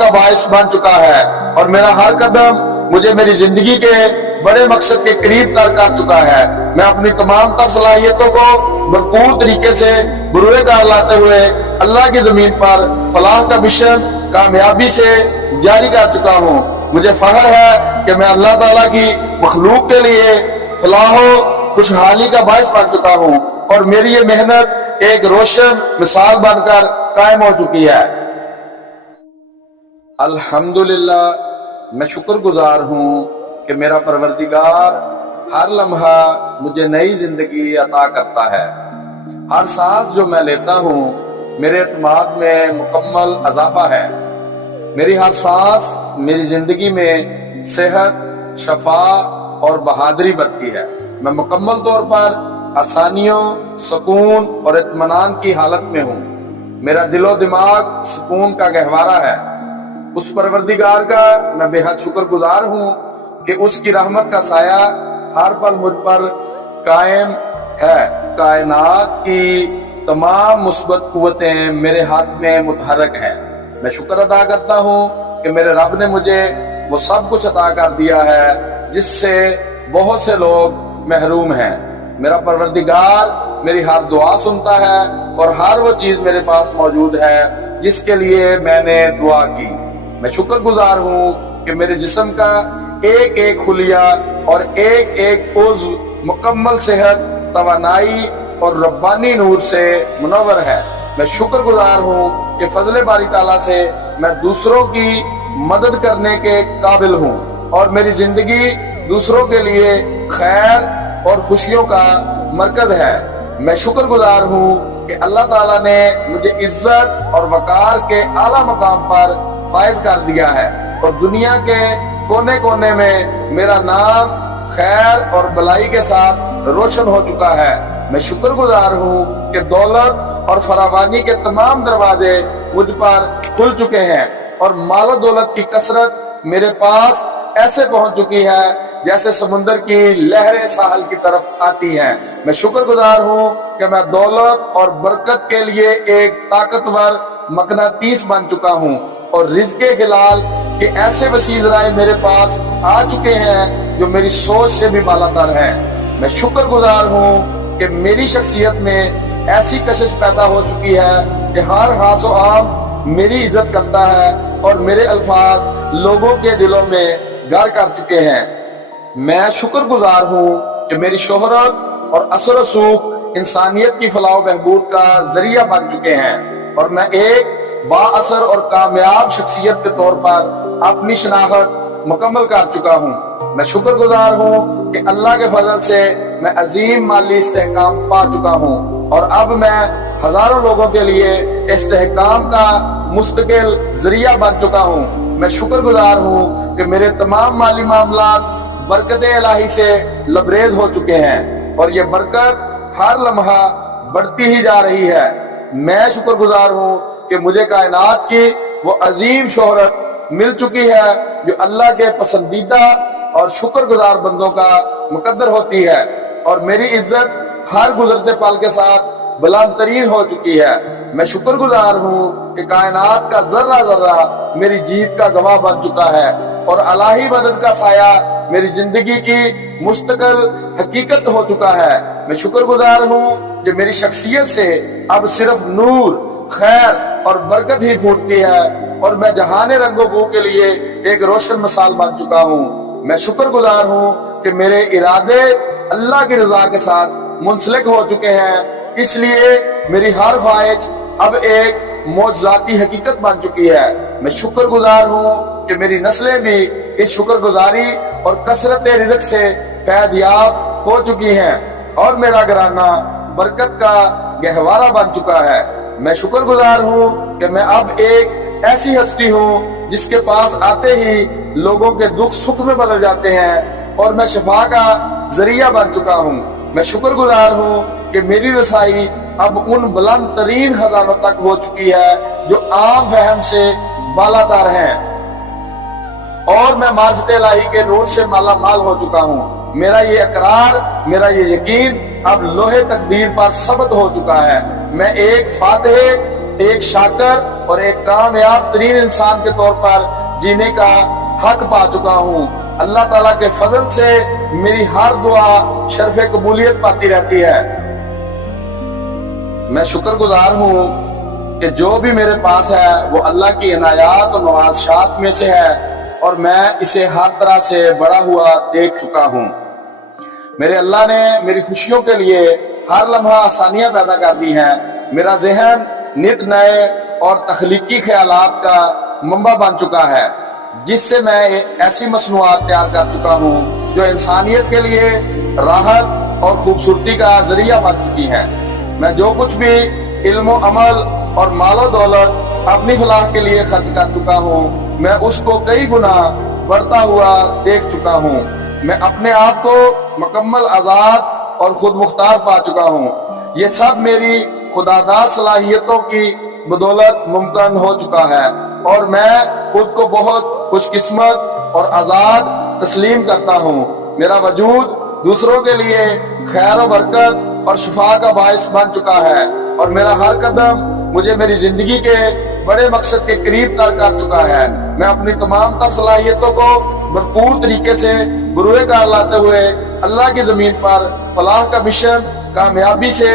کا باعث بن چکا ہے، اور میرا ہر قدم مجھے میری زندگی کے بڑے مقصد کے قریب تر کر چکا ہے۔ میں اپنی تمام تر صلاحیتوں کو بھرپور طریقے سے بروئے کار لاتے ہوئے اللہ کی زمین پر فلاح کا مشن کامیابی سے جاری کر چکا ہوں۔ مجھے فخر ہے کہ میں اللہ تعالیٰ کی مخلوق کے لیے فلاح و خوشحالی کا باعث بن چکا ہوں، اور میری یہ محنت ایک روشن مثال بن کر قائم ہو چکی ہے۔ الحمدللہ، میں شکر گزار ہوں کہ میرا پروردگار ہر لمحہ مجھے نئی زندگی عطا کرتا ہے۔ ہر سانس جو میں لیتا ہوں میرے اعتماد میں مکمل اضافہ ہے۔ میری ہر سانس میری زندگی میں صحت، شفا اور بہادری برتی ہے۔ میں مکمل طور پر آسانیوں، سکون اور اطمینان کی حالت میں ہوں۔ میرا دل و دماغ سکون کا گہوارہ ہے۔ اس پروردگار کا میں بے حد شکر گزار ہوں کہ اس کی رحمت کا سایہ ہر پل مجھ پر قائم ہے۔ کائنات کی تمام مثبت قوتیں میرے ہاتھ میں متحرک ہیں۔ میں شکر ادا کرتا ہوں کہ میرے رب نے مجھے وہ سب کچھ عطا کر دیا ہے جس سے بہت سے لوگ محروم ہیں۔ میرا پروردگار میری ہر دعا سنتا ہے، اور ہر وہ چیز میرے پاس موجود ہے جس کے لیے میں نے دعا کی۔ میں شکر گزار ہوں کہ میرے جسم کا ایک ایک خلیہ اور ایک ایک عضو مکمل صحت، توانائی اور ربانی نور سے منور ہے۔ میں شکر گزار ہوں کہ فضل باری تعالیٰ سے میں دوسروں کی مدد کرنے کے قابل ہوں، اور میری زندگی دوسروں کے لیے خیر اور خوشیوں کا مرکز ہے۔ میں شکر گزار ہوں کہ اللہ تعالیٰ نے مجھے عزت اور وقار کے اعلیٰ مقام پر فائز کر دیا ہے، اور دنیا کے کونے کونے میں میرا نام خیر اور بلائی کے ساتھ روشن ہو چکا ہے۔ میں شکر گزار ہوں کہ دولت اور فراوانی کے تمام دروازے مجھ پر کھل چکے ہیں، اور مال و دولت کی کثرت میرے پاس ایسے پہنچ چکی ہے جیسے سمندر کی لہریں ساحل کی طرف آتی ہیں۔ میں شکر گزار ہوں کہ میں دولت اور برکت کے لیے ایک طاقتور مقناطیس بن چکا ہوں، اور رزق حلال کے ایسے وسیع ذرائع میرے پاس آ چکے ہیں جو میری سوچ سے بھی بالا تر ہیں۔ میں شکر گزار ہوں کہ میری شخصیت میں ایسی کشش پیدا ہو چکی ہے کہ ہر خاص و عام میری عزت کرتا ہے، اور میرے الفاظ لوگوں کے دلوں میں گھر کر چکے ہیں۔ میں شکر گزار ہوں کہ میری شہرت اور اثر و رسوخ انسانیت کی فلاح و بہبود کا ذریعہ بن چکے ہیں، اور میں ایک با اثر اور کامیاب شخصیت کے طور پر اپنی شناخت مکمل کر چکا ہوں۔ میں شکر گزار ہوں کہ اللہ کے فضل سے میں عظیم مالی استحکام پا چکا ہوں، اور اب میں ہزاروں لوگوں کے لیے استحکام کا مستقل ذریعہ بن چکا ہوں۔ میں شکر گزار ہوں کہ میرے تمام مالی معاملات برکت الہی سے لبریز ہو چکے ہیں، اور یہ برکت ہر لمحہ بڑھتی ہی جا رہی ہے۔ میں شکر گزار ہوں کہ مجھے کائنات کی وہ عظیم شہرت مل چکی ہے جو اللہ کے پسندیدہ اور شکر گزار بندوں کا مقدر ہوتی ہے، اور میری عزت ہر گزرتے پل کے ساتھ بلند ترین ہو چکی ہے۔ میں شکر گزار ہوں کہ کائنات کا ذرہ ذرہ میری جیت کا گواہ بن چکا ہے، اور الہی مدد کا سایہ میری زندگی کی مستقل حقیقت ہو چکا ہے۔ میں شکر گزار ہوں کہ میری شخصیت سے اب صرف نور، خیر اور برکت ہی پھوٹتی ہے، اور میں جہان رنگ و بو کے لیے ایک روشن مثال بن چکا ہوں۔ میں شکر گزار ہوں کہ میرے ارادے اللہ کی رضا کے ساتھ منسلک ہو چکے ہیں، اس لیے میری ہر خواہش اب ایک معجزاتی حقیقت بن چکی ہے۔ میں شکر گزار ہوں کہ میری نسلیں بھی اس شکر گزاری اور کثرت رزق سے فیض یاب ہو چکی ہیں، اور میرا گھرانہ برکت کا گہوارہ بن چکا ہے۔ میں شکر گزار ہوں کہ میں اب ایک ایسی ہستی ہوں جس کے پاس آتے ہی لوگوں کے دکھ سکھ میں بدل جاتے ہیں، اور میں شفا کا ذریعہ بن چکا ہوں۔ میں شکر گزار ہوں کہ میری رسائی اب ان بلند ترین خزانوں تک ہو چکی ہے جو عام فہم سے بالا تر ہیں، اور میں معرفت الہی کے نور سے مالا مال ہو چکا ہوں۔ میرا یہ اقرار، میرا یہ یقین اب لوہے تقدیر پر ثبت ہو چکا ہے۔ میں ایک فاتح ایک شاکر اور ایک کامیاب ترین انسان کے طور پر جینے کا حق پا چکا ہوں۔ اللہ تعالیٰ کے فضل سے میری ہر دعا شرف قبولیت پاتی رہتی ہے۔ میں شکر گزار ہوں کہ جو بھی میرے پاس ہے وہ اللہ کی عنایات اور نوازشات میں سے ہے، اور میں اسے ہر طرح سے بڑا ہوا دیکھ چکا ہوں۔ میرے اللہ نے میری خوشیوں کے لیے ہر لمحہ آسانیاں پیدا کر دی ہیں۔ میرا ذہن نت نئے اور تخلیقی خیالات کا منبع بن چکا ہے، جس سے میں ایسی مصنوعات تیار کر چکا ہوں جو انسانیت کے لیے راحت اور خوبصورتی کا ذریعہ بن چکی ہیں۔ میں جو کچھ بھی علم و عمل اور مال و دولت اپنی فلاح کے لیے خرچ کر چکا ہوں، میں اس کو کئی گنا بڑھتا ہوا دیکھ چکا ہوں۔ میں اپنے آپ کو مکمل آزاد اور خود مختار پا چکا ہوں۔ یہ سب میری خداداد صلاحیتوں کی بدولت ممکن ہو چکا ہے، اور میں خود کو بہت خوش قسمت اور آزاد تسلیم کرتا ہوں۔ میرا وجود دوسروں کے لیے خیر و برکت اور شفا کا باعث بن چکا ہے، اور میرا ہر قدم مجھے میری زندگی کے بڑے مقصد کے قریب تر کر چکا ہے۔ میں اپنی تمام تر صلاحیتوں کو بھرپور طریقے سے بروئے کار لاتے ہوئے اللہ کی زمین پر فلاح کا مشن کامیابی سے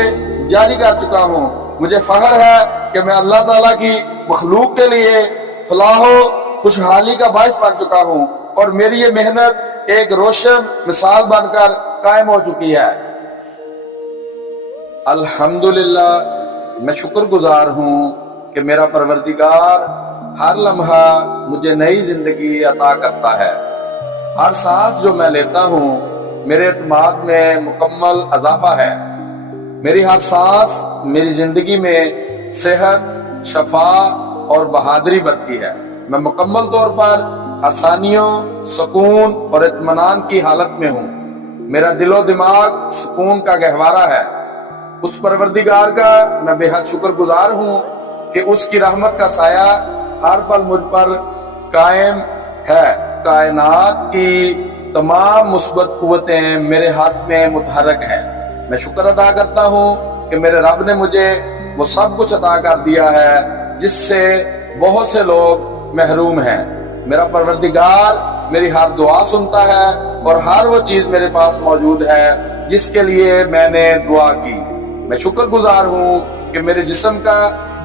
جاری کر چکا ہوں۔ مجھے فخر ہے کہ میں اللہ تعالیٰ کی مخلوق کے لیے فلاح و خوشحالی کا باعث بن چکا ہوں، اور میری یہ محنت ایک روشن مثال بن کر قائم ہو چکی ہے۔ الحمدللہ، میں شکر گزار ہوں کہ میرا پروردگار ہر لمحہ مجھے نئی زندگی عطا کرتا ہے۔ ہر سانس جو میں لیتا ہوں میرے اعتماد میں مکمل اضافہ ہے۔ میری ہر سانس میری زندگی میں صحت، شفا اور بہادری برتی ہے۔ میں مکمل طور پر آسانیوں، سکون اور اطمینان کی حالت میں ہوں۔ میرا دل و دماغ سکون کا گہوارہ ہے۔ اس پروردگار کا میں بے حد شکر گزار ہوں کہ اس کی رحمت کا سایہ ہر پل مجھ پر قائم ہے۔ کائنات کی تمام مثبت قوتیں میرے ہاتھ میں متحرک ہیں۔ میں شکر ادا کرتا ہوں کہ میرے رب نے مجھے وہ سب کچھ عطا کر دیا ہے جس سے بہت سے لوگ محروم ہیں۔ میرا پروردگار میری ہر دعا سنتا ہے، اور ہر وہ چیز میرے پاس موجود ہے جس کے لیے میں نے دعا کی۔ میں شکر گزار ہوں کہ میرے جسم کا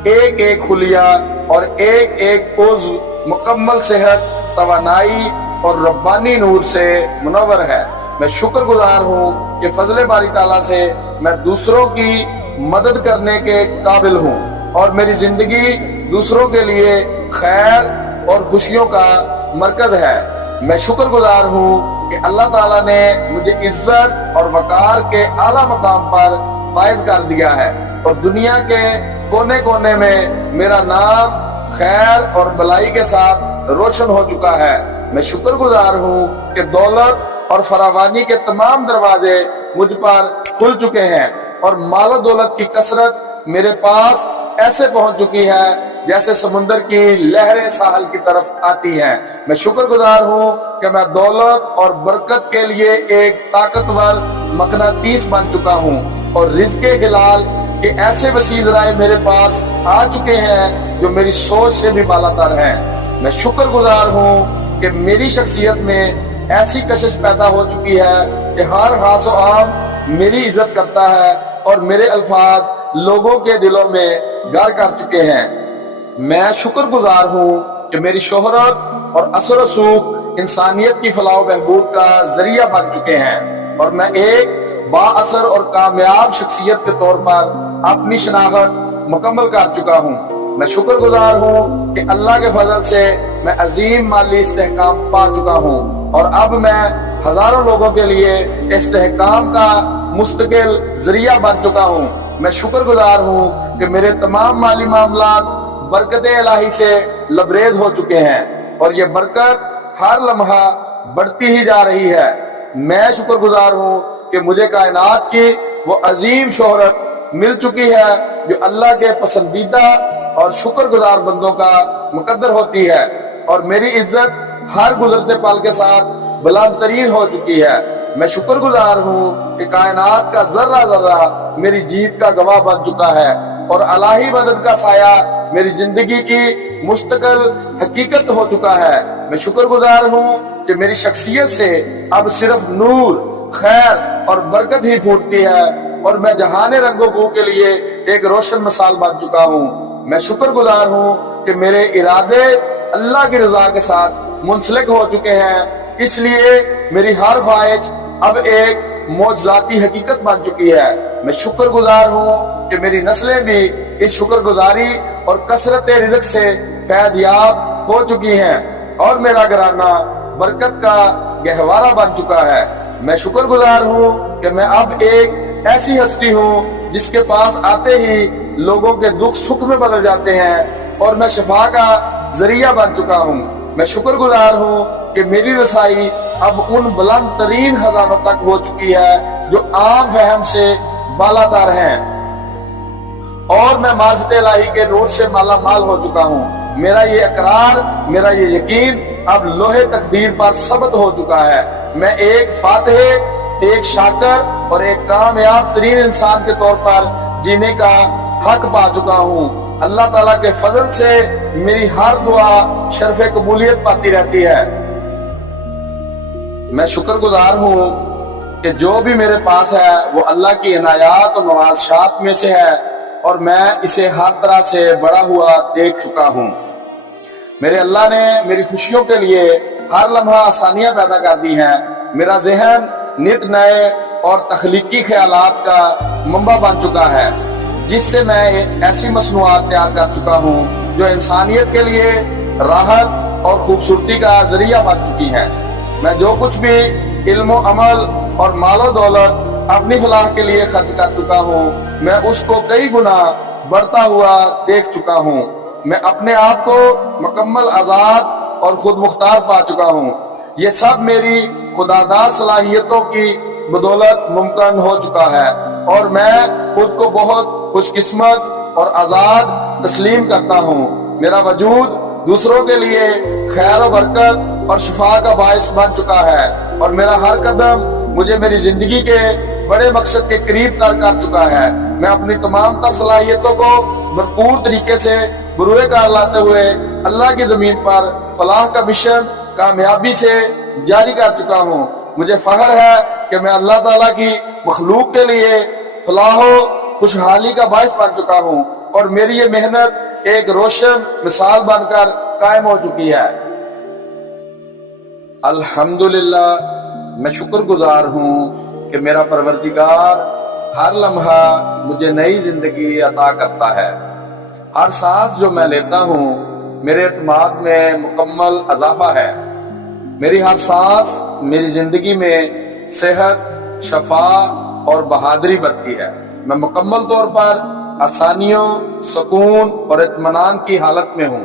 ایک ایک خلیہ اور ایک ایک عضو مکمل صحت، توانائی اور ربانی نور سے منور ہے۔ میں شکر گزار ہوں کہ فضل باری تعالیٰ سے میں دوسروں کی مدد کرنے کے قابل ہوں، اور میری زندگی دوسروں کے لیے خیر اور خوشیوں کا مرکز ہے۔ میں شکر گزار ہوں کہ اللہ تعالیٰ نے مجھے عزت اور وقار کے اعلیٰ مقام پر فائز کر دیا ہے، اور دنیا کے کونے کونے میں میرا نام خیر اور بلائی کے ساتھ روشن ہو چکا ہے۔ میں شکر گزار ہوں کہ دولت اور فراوانی کے تمام دروازے مجھ پر کھل چکے ہیں، اور مال و دولت کی کثرت میرے پاس ایسے پہنچ چکی ہے جیسے سمندر کی لہریں ساحل کی طرف آتی ہیں۔ میں شکر گزار ہوں کہ میں دولت اور برکت کے لیے ایک طاقتور مقناطیس بن چکا ہوں، اور رزق حلال کے ایسے وسیع ذرائع میرے پاس آ چکے ہیں جو میری سوچ سے بھی بالا تر ہیں۔ میں شکر گزار ہوں کہ میری شخصیت میں ایسی کشش پیدا ہو چکی ہے کہ ہر خاص و عام میری عزت کرتا ہے، اور میرے الفاظ لوگوں کے دلوں میں گھر کر چکے ہیں۔ میں شکر گزار ہوں کہ میری شہرت اور اثر و رسوخ انسانیت کی فلاح و بہبود کا ذریعہ بن چکے ہیں، اور میں ایک با اثر اور کامیاب شخصیت کے طور پر اپنی شناخت مکمل کر چکا ہوں۔ میں شکر گزار ہوں کہ اللہ کے فضل سے میں عظیم مالی استحکام پا چکا ہوں، اور اب میں ہزاروں لوگوں کے لیے استحکام کا مستقل ذریعہ بن چکا ہوں۔ میں شکر گزار ہوں کہ میرے تمام مالی معاملات برکت الہی سے لبریز ہو چکے ہیں، اور یہ برکت ہر لمحہ بڑھتی ہی جا رہی ہے۔ میں شکر گزار ہوں کہ مجھے کائنات کی وہ عظیم شہرت مل چکی ہے جو اللہ کے پسندیدہ اور شکر گزار بندوں کا مقدر ہوتی ہے، اور میری عزت ہر گزرتے پل کے ساتھ بلند ترین ہو چکی ہے۔ میں شکر گزار ہوں کہ کائنات کا ذرہ ذرہ میری جیت کا گواہ بن چکا ہے، اور الہی مدد کا سایہ میری زندگی کی مستقل حقیقت ہو چکا ہے۔ میں شکر گزار ہوں کہ میری شخصیت سے اب صرف نور، خیر اور برکت ہی پھوٹتی ہے اور میں جہان رنگ و بو کے لیے ایک روشن مثال بن چکا ہوں۔ میں شکر گزار ہوں کہ میرے ارادے اللہ کی رضا کے ساتھ منسلک ہو چکے ہیں، اس لیے میری ہر خواہش اب ایک معجزاتی حقیقت بن چکی ہے۔ میں شکر گزار ہوں کہ میری نسلیں بھی اس شکر گزاری اور کثرت رزق سے فیض یاب ہو چکی ہیں اور میرا گھرانہ برکت کا گہوارہ بن چکا ہے۔ میں شکر گزار ہوں کہ میں اب ایک ایسی ہستی ہوں جس کے پاس آتے ہی لوگوں کے دکھ سکھ میں بدل جاتے ہیں اور میں شفا کا ذریعہ بن چکا ہوں۔ میں شکر گزار ہوں کہ میری رسائی اب ان بلند ترین خزانوں تک ہو چکی ہے جو عام فہم سے بالاتر ہیں، اور میں معرفت الہی کے نور سے مالا مال ہو چکا ہوں۔ میرا یہ اقرار، میرا یہ یقین اب لوہے تقدیر پر ثبت ہو چکا ہے۔ میں ایک فاتح، ایک شاکر اور ایک کامیاب ترین انسان کے طور پر جینے کا حق پا چکا ہوں۔ اللہ تعالیٰ کے فضل سے میری ہر دعا شرف قبولیت پاتی رہتی ہے۔ میں شکر گزار ہوں کہ جو بھی میرے پاس ہے وہ اللہ کی عنایات اور نوازشات میں سے ہے اور میں اسے ہر طرح سے بڑا ہوا دیکھ چکا ہوں۔ میرے اللہ نے میری خوشیوں کے لیے ہر لمحہ آسانیاں پیدا کر دی ہیں۔ میرا ذہن نت نئے اور تخلیقی خیالات کا منبع بن چکا ہے، جس سے میں ایسی مصنوعات تیار کر چکا ہوں جو انسانیت کے لیے راحت اور خوبصورتی کا ذریعہ بن چکی ہیں۔ میں جو کچھ بھی علم و عمل اور مال و دولت اپنی فلاح کے لیے خرچ کر چکا ہوں، میں اس کو کئی گنا بڑھتا ہوا دیکھ چکا ہوں۔ میں اپنے آپ کو مکمل آزاد اور خود مختار پا چکا ہوں۔ یہ سب میری خداداد صلاحیتوں کی بدولت ممکن ہو چکا ہے اور میں خود کو بہت خوش قسمت اور آزاد تسلیم کرتا ہوں۔ میرا وجود دوسروں کے لیے خیر و برکت اور شفا کا باعث بن چکا ہے اور میرا ہر قدم مجھے میری زندگی کے بڑے مقصد کے قریب تر کر چکا ہے۔ میں اپنی تمام تر صلاحیتوں کو بھرپور طریقے سے بروئے کار لاتے ہوئے اللہ کی زمین پر فلاح کا مشن کامیابی سے جاری کر چکا ہوں۔ مجھے فخر ہے کہ میں اللہ تعالیٰ کی مخلوق کے لیے فلاح و خوشحالی کا باعث بن چکا ہوں اور میری یہ محنت ایک روشن مثال بن کر قائم ہو چکی ہے۔ الحمدللہ، میں شکر گزار ہوں کہ میرا پروردگار ہر لمحہ مجھے نئی زندگی عطا کرتا ہے۔ ہر سانس جو میں لیتا ہوں میرے اعتماد میں مکمل اضافہ ہے۔ میری ہر سانس میری زندگی میں صحت، شفا اور بہادری برتی ہے۔ میں مکمل طور پر آسانیوں، سکون اور اطمینان کی حالت میں ہوں۔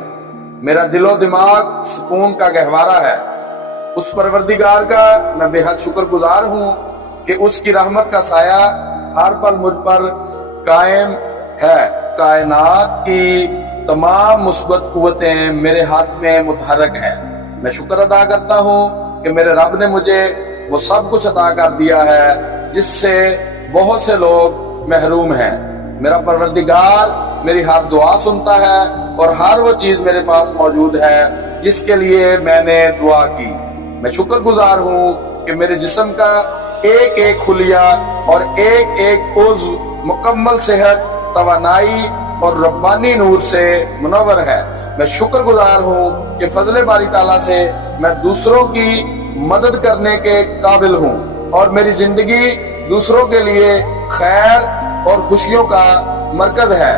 میرا دل و دماغ سکون کا گہوارہ ہے۔ اس پروردگار کا میں بے حد شکر گزار ہوں کہ اس کی رحمت کا سایہ ہر پل مجھ پر قائم ہے۔ کائنات کی تمام مثبت قوتیں میرے ہاتھ میں متحرک ہیں۔ میں شکر ادا کرتا ہوں کہ میرے رب نے مجھے وہ سب کچھ عطا کر دیا ہے جس سے بہت سے لوگ محروم ہیں۔ میرا پروردگار میری ہر دعا سنتا ہے اور ہر وہ چیز میرے پاس موجود ہے جس کے لیے میں نے دعا کی۔ میں شکر گزار ہوں کہ میرے جسم کا ایک ایک خلیہ اور ایک ایک عضو مکمل صحت، توانائی اور ربانی نور سے منور ہے۔ میں شکر گزار ہوں کہ فضل باری تعالیٰ سے میں دوسروں کی مدد کرنے کے قابل ہوں اور میری زندگی دوسروں کے لیے خیر اور خوشیوں کا مرکز ہے۔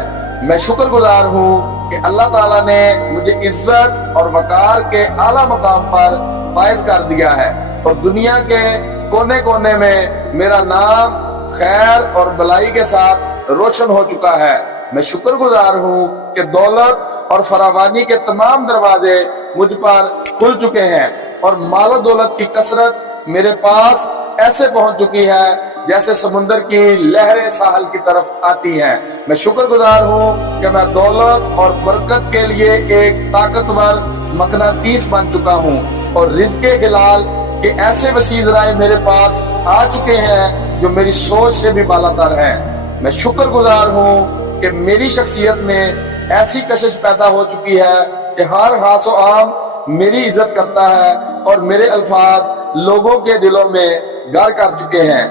میں شکر گزار ہوں کہ اللہ تعالیٰ نے مجھے عزت اور وقار کے اعلیٰ مقام پر فائز کر دیا ہے اور دنیا کے کونے کونے میں میرا نام خیر اور بلائی کے ساتھ روشن ہو چکا ہے۔ میں شکر گزار ہوں کہ دولت اور فراوانی کے تمام دروازے مجھ پر کھل چکے ہیں اور مال و دولت کی کثرت میرے پاس ایسے پہنچ چکی ہے جیسے سمندر کی لہریں ساحل کی طرف آتی ہیں۔ میں شکر گزار ہوں کہ میں دولت اور برکت کے لیے ایک طاقتور مقناطیس بن چکا ہوں اور رزق حلال کے ایسے وسیع ذرائع میرے پاس آ چکے ہیں جو میری سوچ سے بھی بالاتر ہیں۔ میں شکر گزار ہوں کہ میری شخصیت میں ایسی کشش پیدا ہو چکی ہے کہ ہر خاص و عام میری عزت کرتا ہے اور میرے الفاظ لوگوں کے دلوں میں گھر کر چکے ہیں۔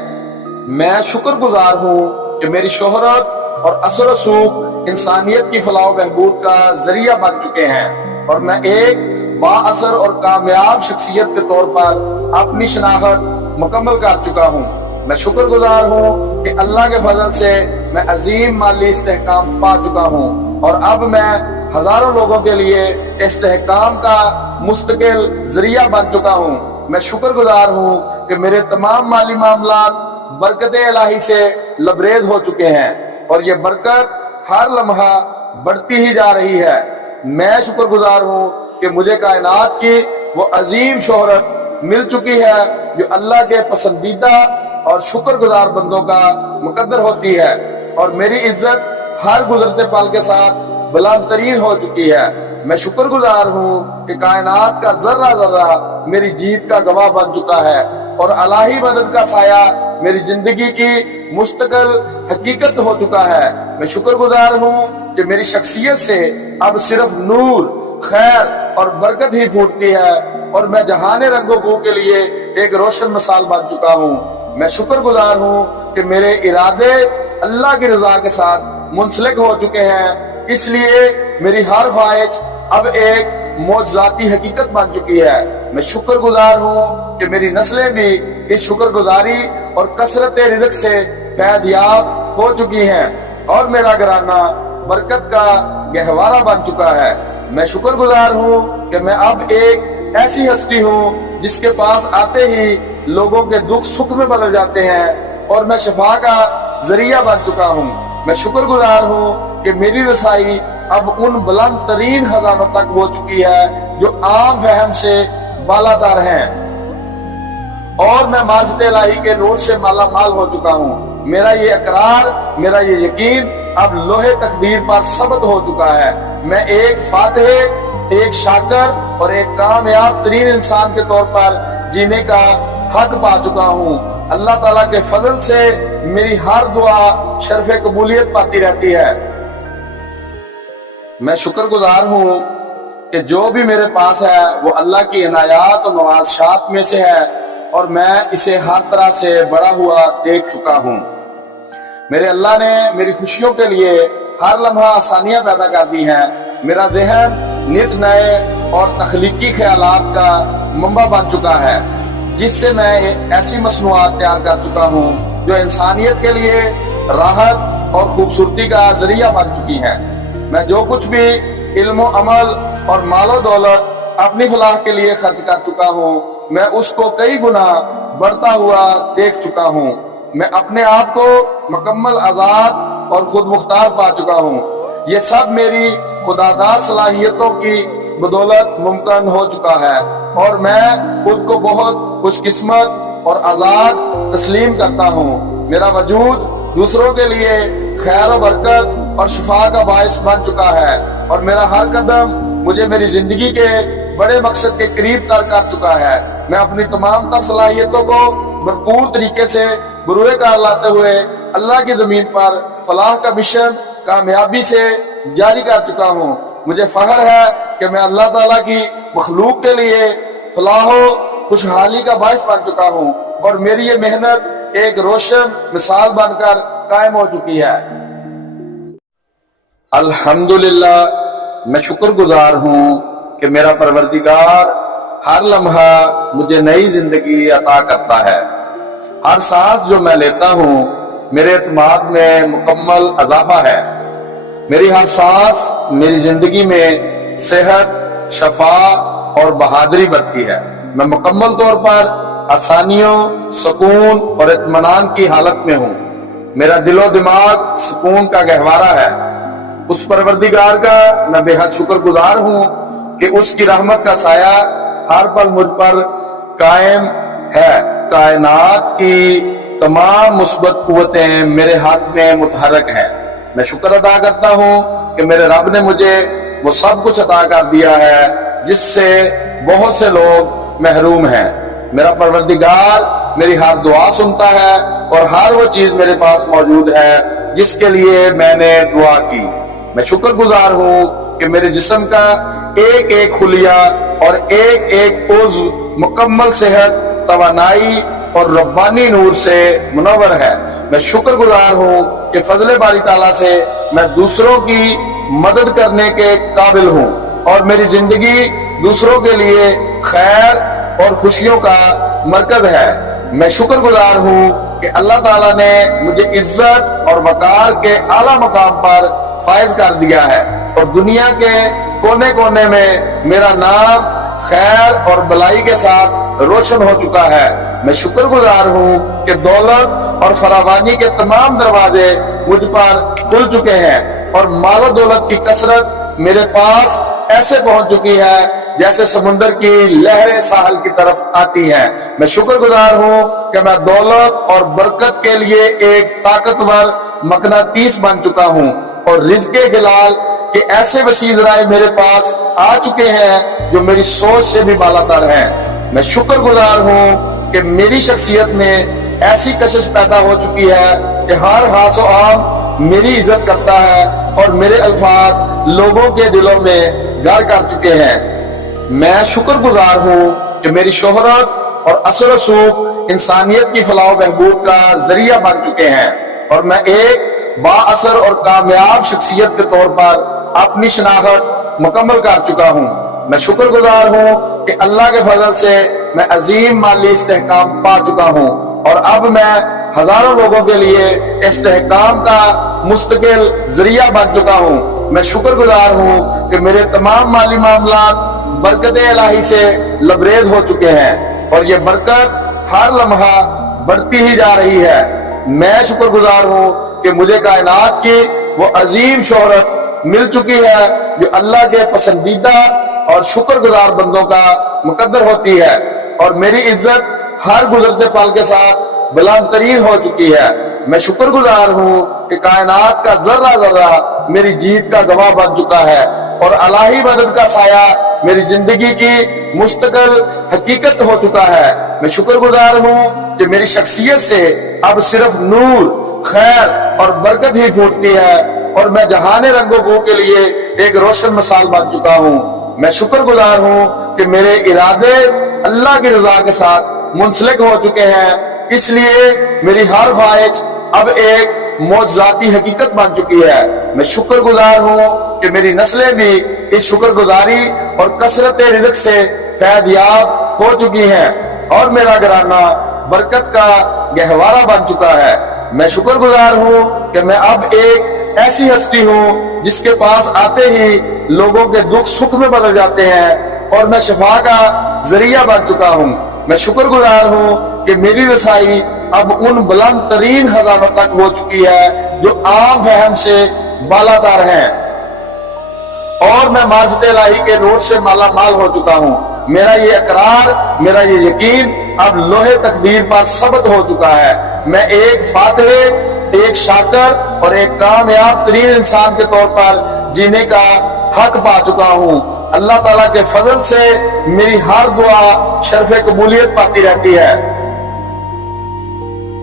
میں شکر گزار ہوں کہ میری شہرت اور اثر و رسوخ انسانیت کی فلاح و بہبود کا ذریعہ بن چکے ہیں، اور میں ایک با اثر اور کامیاب شخصیت کے طور پر اپنی شناخت مکمل کر چکا ہوں۔ میں شکر گزار ہوں کہ اللہ کے فضل سے میں عظیم مالی استحکام پا چکا ہوں، اور اب میں ہزاروں لوگوں کے لیے استحکام کا مستقل ذریعہ بن چکا ہوں۔ میں شکر گزار ہوں کہ میرے تمام مالی معاملات برکت الہی سے لبریز ہو چکے ہیں، اور یہ برکت ہر لمحہ بڑھتی ہی جا رہی ہے۔ میں شکر گزار ہوں کہ مجھے کائنات کی وہ عظیم شہرت مل چکی ہے جو اللہ کے پسندیدہ اور شکر گزار بندوں کا مقدر ہوتی ہے، اور میری عزت ہر گزرتے پل کے ساتھ بلند ترین ہو چکی ہے۔ میں شکر گزار ہوں کہ کائنات کا ذرہ ذرہ میری جیت کا گواہ بن چکا ہے، اور الہی مدد کا سایہ میری زندگی کی مستقل حقیقت ہو چکا ہے۔ میں شکر گزار ہوں کہ میری شخصیت سے اب صرف نور، خیر اور برکت ہی پھوٹتی ہے، اور میں جہان رنگ و بو کے لیے ایک روشن مثال بن چکا ہوں۔ میں شکر گزار ہوں کہ میرے ارادے اللہ کی رضا کے ساتھ منسلک ہو چکے ہیں، اس لیے میری ہر خواہش اب ایک معجزاتی حقیقت بن چکی ہے۔ میں شکر گزار ہوں کہ میری نسلیں بھی اس شکر گزاری اور کثرت رزق سے فیض یاب ہو چکی ہیں، اور میرا گھرانہ برکت کا گہوارہ بن چکا ہے۔ میں شکر گزار ہوں کہ میں اب ایک ایسی ہستی ہوں جس کے پاس آتے ہی لوگوں کے دکھ سکھ میں بدل جاتے ہیں، اور میں شفا کا ذریعہ بن چکا ہوں۔ میں شکر گزار ہوں کہ میری رسائی اب ان بلند ترین خزانوں تک ہو چکی ہے جو عام فہم سے بالاتر ہیں، اور میں معرفت الہی کے نور سے مالا مال ہو چکا ہوں۔ میرا یہ اقرار، میرا یہ یقین اب لوہے تقدیر پر ثبت ہو چکا ہے۔ میں ایک فاتح، ایک شاکر اور ایک کامیاب ترین انسان کے طور پر جینے کا حق پا چکا ہوں۔ اللہ تعالیٰ کے فضل سے میری ہر دعا شرف قبولیت پاتی رہتی ہے۔ میں شکر گزار ہوں کہ جو بھی میرے پاس ہے وہ اللہ کی عنایات اور نوازشات میں سے ہے، اور میں اسے ہر طرح سے بڑا ہوا دیکھ چکا ہوں۔ میرے اللہ نے میری خوشیوں کے لیے ہر لمحہ آسانیاں پیدا کر دی ہیں۔ میرا ذہن نت نئے اور تخلیقی خیالات کا منبع بن چکا ہے، جس سے میں ایسی مصنوعات تیار کر چکا ہوں جو انسانیت کے لیے راحت اور خوبصورتی کا ذریعہ بن چکی ہیں۔ میں جو کچھ بھی علم و عمل اور مال و دولت اپنی فلاح کے لیے خرچ کر چکا ہوں، میں اس کو کئی گنا بڑھتا ہوا دیکھ چکا ہوں۔ میں اپنے آپ کو مکمل آزاد اور خود مختار پا چکا ہوں۔ یہ سب میری خداداد صلاحیتوں کی بدولت ممکن ہو چکا ہے، اور میں خود کو بہت خوش قسمت اور آزاد تسلیم کرتا ہوں۔ میرا وجود دوسروں کے لیے خیر و برکت اور شفا کا باعث بن چکا ہے، اور میرا ہر قدم مجھے میری زندگی کے بڑے مقصد کے قریب تر کر چکا ہے۔ میں اپنی تمام تر صلاحیتوں کو بھرپور طریقے سے بروئے کار لاتے ہوئے اللہ کی زمین پر فلاح کا مشن کامیابی سے جاری کر چکا ہوں۔ مجھے فخر ہے کہ میں اللہ تعالیٰ کی مخلوق کے لیے فلاح و خوشحالی کا باعث بن چکا ہوں، اور میری یہ محنت ایک روشن مثال بن کر قائم ہو چکی ہے۔ الحمدللہ، میں شکر گزار ہوں کہ میرا پروردگار ہر لمحہ مجھے نئی زندگی عطا کرتا ہے۔ ہر سانس جو میں لیتا ہوں میرے اعتماد میں مکمل اضافہ ہے۔ میری ہر سانس میری زندگی میں صحت، شفا اور بہادری بڑھتی ہے۔ میں مکمل طور پر آسانیوں، سکون اور اطمینان کی حالت میں ہوں۔ میرا دل و دماغ سکون کا گہوارہ ہے۔ اس پروردگار کا میں بے حد شکر گزار ہوں کہ اس کی رحمت کا سایہ ہر پل مجھ پر قائم ہے۔ کائنات کی تمام مثبت قوتیں میرے ہاتھ میں متحرک ہیں۔ میں شکر ادا کرتا ہوں کہ میرے رب نے مجھے وہ سب کچھ عطا کر دیا ہے جس سے بہت سے لوگ محروم ہیں۔ میرا پروردگار میری ہر دعا سنتا ہے، اور ہر وہ چیز میرے پاس موجود ہے جس کے لیے میں نے دعا کی۔ میں شکر گزار ہوں کہ میرے جسم کا ایک ایک خلیہ اور ایک ایک عضو مکمل صحت، توانائی اور ربانی نور سے منور ہے۔ میں شکر گزار ہوں کہ فضل باری تعالیٰ سے میں دوسروں کی مدد کرنے کے قابل ہوں اور میری زندگی دوسروں کے لیے خیر اور خوشیوں کا مرکز ہے۔ میں شکر گزار ہوں کہ اللہ تعالیٰ نے مجھے عزت اور وقار کے اعلیٰ مقام پر فائز کر دیا ہے اور دنیا کے کونے کونے میں میرا نام خیر اور بلائی کے ساتھ روشن ہو چکا ہے۔ میں شکر گزار ہوں کہ دولت اور فراوانی کے تمام دروازے مجھ پر کھل چکے ہیں اور مال و دولت کی کثرت میرے پاس ایسے پہنچ چکی ہے جیسے سمندر کی لہریں ساحل کی طرف آتی ہیں۔ میں شکر گزار ہوں کہ میں دولت اور برکت کے لیے ایک طاقتور مقناطیس بن چکا ہوں اور رزق حلال کے ایسے وسیع ذرائع میرے پاس آ چکے ہیں جو میری سوچ سے بھی بالا تر ہیں۔ میں شکر گزار ہوں کہ میری شخصیت میں ایسی کشش پیدا ہو چکی ہے کہ ہر خاص و عام میری عزت کرتا ہے اور میرے الفاظ لوگوں کے دلوں میں گھر کر چکے ہیں۔ میں شکر گزار ہوں کہ میری شہرت اور اثر و رسوخ انسانیت کی فلاح و بہبود کا ذریعہ بن چکے ہیں اور میں ایک با اثر اور کامیاب شخصیت کے طور پر اپنی شناخت مکمل کر چکا ہوں۔ میں شکر گزار ہوں کہ اللہ کے فضل سے میں عظیم مالی استحکام پا چکا ہوں اور اب میں ہزاروں لوگوں کے لیے استحکام کا مستقل ذریعہ بن چکا ہوں۔ میں شکر گزار ہوں کہ میرے تمام مالی معاملات برکت الہی سے لبریز ہو چکے ہیں اور یہ برکت ہر لمحہ بڑھتی ہی جا رہی ہے۔ میں شکر گزار ہوں کہ مجھے کائنات کی وہ عظیم شہرت مل چکی ہے جو اللہ کے پسندیدہ اور شکر گزار بندوں کا مقدر ہوتی ہے اور میری عزت ہر گزرتے پل کے ساتھ بلند ترین ہو چکی ہے۔ میں شکر گزار ہوں کہ کائنات کا ذرہ ذرہ میری جیت کا گواہ بن چکا ہے اور الہی مدد کا سایہ میری زندگی کی مستقل حقیقت ہو چکا ہے۔ میں شکر گزار ہوں کہ میری شخصیت سے اب صرف نور، خیر اور برکت ہی پھوٹتی ہے اور میں جہان رنگ و بو کے لیے ایک روشن مثال بن چکا ہوں۔ میں شکر گزار ہوں کہ میرے ارادے اللہ کی رضا کے ساتھ منسلک ہو چکے ہیں، اس لیے میری ہر خواہش اب ایک معجزاتی حقیقت بن چکی ہے۔ میں شکر گزار ہوں کہ میری نسلیں بھی اس شکر گزاری اور کثرت رزق سے فیض یاب ہو چکی ہیں اور میرا گھرانہ برکت کا گہوارہ بن چکا ہے۔ میں شکر گزار ہوں کہ میں اب ایک ایسی ہستی ہوں جس کے پاس آتے ہی لوگوں کے دکھ سکھ میں بدل جاتے ہیں اور میں شفا کا ذریعہ بن چکا ہوں۔ میں شکر گزار ہوں کہ میری رسائی اب ان بلند ترین خزانوں تک ہو چکی ہے جو عام فہم سے بالا تر ہیں اور میں معرفت الہی کے نور سے مالا مال ہو چکا ہوں۔ میرا یہ اقرار، میرا یہ یقین اب لوہے تقدیر پر ثبت ہو چکا ہے۔ میں ایک فاتح، ایک شاکر اور ایک کامیاب ترین انسان کے طور پر جینے کا حق پا چکا ہوں۔ اللہ تعالیٰ کے فضل سے میری ہر دعا شرف قبولیت پاتی رہتی ہے۔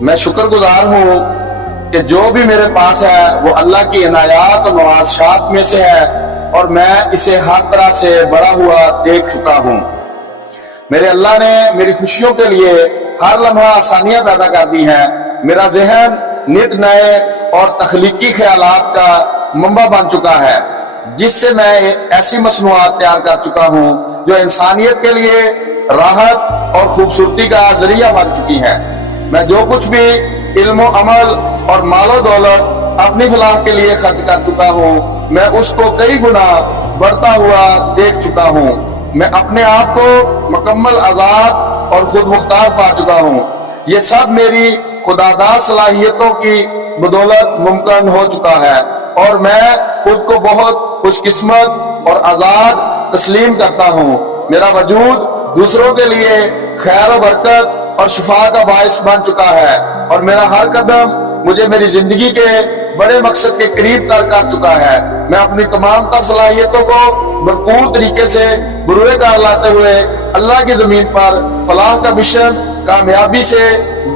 میں شکر گزار ہوں کہ جو بھی میرے پاس ہے وہ اللہ کی عنایات اور نوازشات میں سے ہے اور میں اسے ہر طرح سے بڑا ہوا دیکھ چکا ہوں۔ میرے اللہ نے میری خوشیوں کے لیے ہر لمحہ آسانیاں پیدا کر دی ہیں۔ میرا ذہن نت نئے اور تخلیقی خیالات کا منبع بن چکا ہے جس سے میں ایسی مصنوعات تیار کر چکا ہوں جو انسانیت کے لیے راحت اور خوبصورتی کا ذریعہ بن چکی ہیں۔ میں جو کچھ بھی علم و عمل اور مال و دولت اپنی فلاح کے لیے خرچ کر چکا ہوں، میں اس کو کئی گنا بڑھتا ہوا دیکھ چکا ہوں۔ میں اپنے آپ کو مکمل آزاد اور خود مختار پا چکا ہوں۔ یہ سب میری خداداد صلاحیتوں کی بدولت ممکن ہو چکا ہے اور میں خود کو بہت خوش قسمت اور آزاد تسلیم کرتا ہوں۔ میرا وجود دوسروں کے لیے خیر و برکت اور شفا کا باعث بن چکا ہے اور میرا ہر قدم مجھے میری زندگی کے بڑے مقصد کے قریب تر کر چکا ہے۔ میں اپنی تمام تر صلاحیتوں کو بھرپور طریقے سے بروئے کار لاتے ہوئے اللہ کی زمین پر فلاح کا مشن کامیابی سے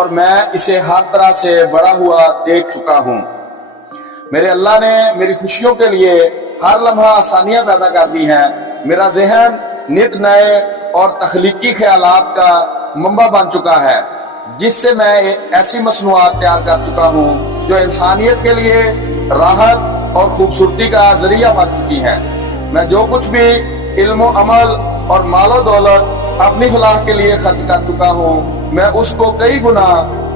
اور میں اسے ہر طرح سے بڑا ہوا دیکھ چکا ہوں۔ میرے اللہ نے میری خوشیوں کے لیے ہر لمحہ آسانیاں پیدا کر دی ہیں۔ میرا ذہن نت نئے اور تخلیقی خیالات کا منبع بن چکا ہے، جس سے میں ایسی مصنوعات تیار کر چکا ہوں جو انسانیت کے لیے راحت اور خوبصورتی کا ذریعہ بن چکی ہیں۔ میں جو کچھ بھی علم و عمل اور مال و دولت اپنی فلاح کے لیے خرچ کر چکا ہوں، میں اس کو کئی گنا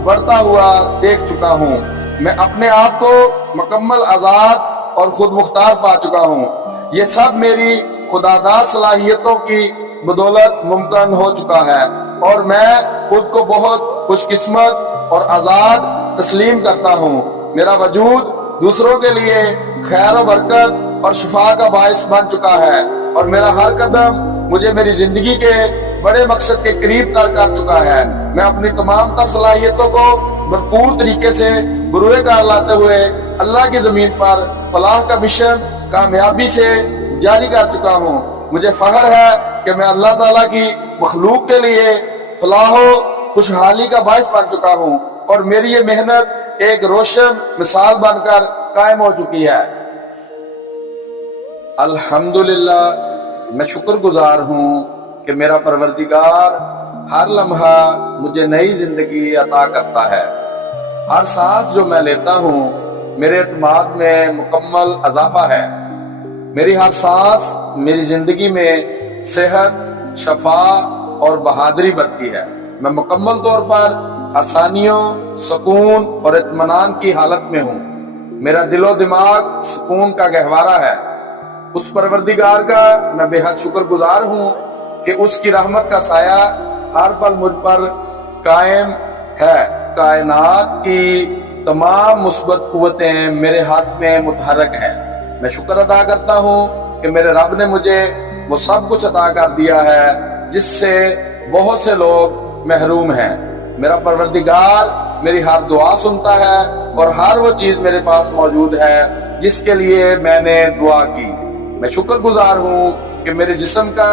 بڑھتا ہوا دیکھ چکا ہوں۔ میں اپنے آپ کو مکمل آزاد اور خود مختار پا چکا ہوں۔ یہ سب میری خداداد صلاحیتوں کی بدولت ممکن ہو چکا ہے، اور میں خود کو بہت خوش قسمت اور آزاد تسلیم کرتا ہوں۔ میرا وجود دوسروں کے لیے خیر و برکت اور شفا کا باعث بن چکا ہے، اور میرا ہر قدم مجھے میری زندگی کے بڑے مقصد کے قریب تر کر چکا ہے۔ میں اپنی تمام تر صلاحیتوں کو بھرپور طریقے سے بروئے کار لاتے ہوئے اللہ کی زمین پر فلاح کا مشن کامیابی سے جاری کر چکا ہوں۔ مجھے فخر ہے کہ میں اللہ تعالیٰ کی مخلوق کے لیے فلاح و خوشحالی کا باعث بن چکا ہوں، اور میری یہ محنت ایک روشن مثال بن کر قائم ہو چکی ہے۔ الحمدللہ، میں شکر گزار ہوں کہ میرا پروردگار ہر لمحہ مجھے نئی زندگی عطا کرتا ہے۔ ہر سانس جو میں لیتا ہوں میرے اعتماد میں مکمل اضافہ ہے۔ میری ہر سانس میری زندگی میں صحت، شفا اور بہادری بڑھتی ہے۔ میں مکمل طور پر آسانیوں، سکون اور اطمینان کی حالت میں ہوں۔ میرا دل و دماغ سکون کا گہوارہ ہے۔ اس پروردگار کا میں بے حد شکر گزار ہوں کہ اس کی رحمت کا سایہ ہر پل مجھ پر قائم ہے۔ کائنات کی تمام مثبت قوتیں میرے ہاتھ میں متحرک ہیں۔ میں شکر ادا کرتا ہوں کہ میرے رب نے مجھے وہ سب کچھ عطا کر دیا ہے جس سے بہت سے لوگ محروم ہیں۔ میرا پروردگار میری ہر دعا سنتا ہے، اور ہر وہ چیز میرے پاس موجود ہے جس کے لیے میں نے دعا کی۔ میں شکر گزار ہوں کہ میرے جسم کا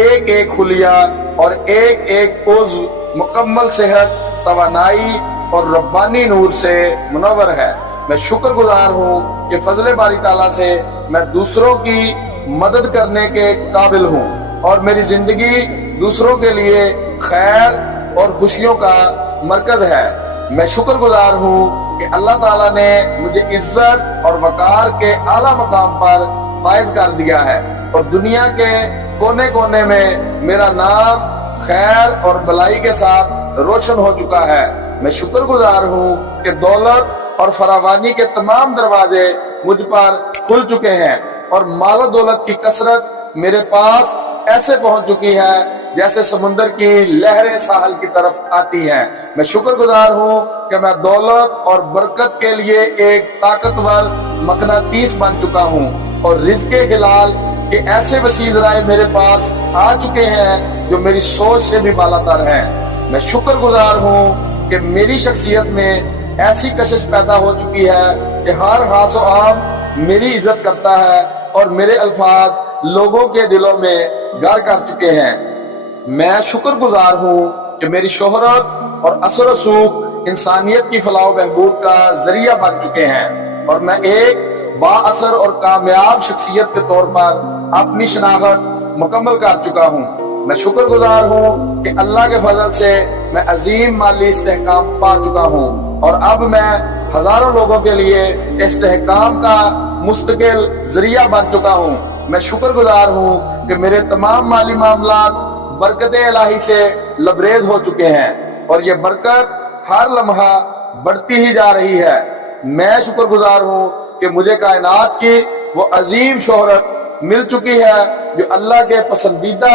ایک ایک خلیہ اور ایک ایک عضو مکمل صحت، توانائی اور ربانی نور سے منور ہے۔ میں شکر گزار ہوں کہ فضل باری تعالیٰ سے میں دوسروں کی مدد کرنے کے قابل ہوں، اور میری زندگی دوسروں کے لیے خیر اور خوشیوں کا مرکز ہے۔ میں شکر گزار ہوں کہ اللہ تعالیٰ نے مجھے عزت اور وقار کے اعلیٰ مقام پر فائز کر دیا ہے، اور دنیا کے کونے کونے میں میرا نام خیر اور بلائی کے ساتھ روشن ہو چکا ہے۔ میں شکر گزار ہوں کہ دولت اور فراوانی کے تمام دروازے مجھ پر کھل چکے ہیں، اور مال و دولت کی کثرت میرے پاس ایسے پہنچ چکی ہے جیسے سمندر کی لہریں ساحل کی طرف آتی ہیں۔ میں شکر گزار ہوں کہ میں دولت اور برکت کے لیے ایک طاقتور مقناطیس بن چکا ہوں، اور رزق حلال کے ایسے وسیع ذرائع میرے پاس آ چکے ہیں جو میری سوچ سے بھی بالا تر ہیں۔ میں شکر گزار ہوں کہ میری شخصیت میں ایسی کشش پیدا ہو چکی ہے کہ ہر خاص و عام میری عزت کرتا ہے، اور میرے الفاظ لوگوں کے دلوں میں گھر کر چکے ہیں۔ میں شکر گزار ہوں کہ میری شہرت اور اثر و رسوخ انسانیت کی فلاح و بہبود کا ذریعہ بن چکے ہیں، اور میں ایک با اثر اور کامیاب شخصیت کے طور پر اپنی شناخت مکمل کر چکا ہوں۔ میں شکر گزار ہوں کہ اللہ کے فضل سے میں عظیم مالی استحکام پا چکا ہوں، اور اب میں ہزاروں لوگوں کے لیے استحکام کا مستقل ذریعہ بن چکا ہوں۔ میں شکر گزار ہوں کہ میرے تمام مالی معاملات برکت الہی سے لبریز ہو چکے ہیں، اور یہ برکت ہر لمحہ بڑھتی ہی جا رہی ہے۔ میں شکر گزار ہوں کہ مجھے کائنات کی وہ عظیم شہرت مل چکی ہے جو اللہ کے پسندیدہ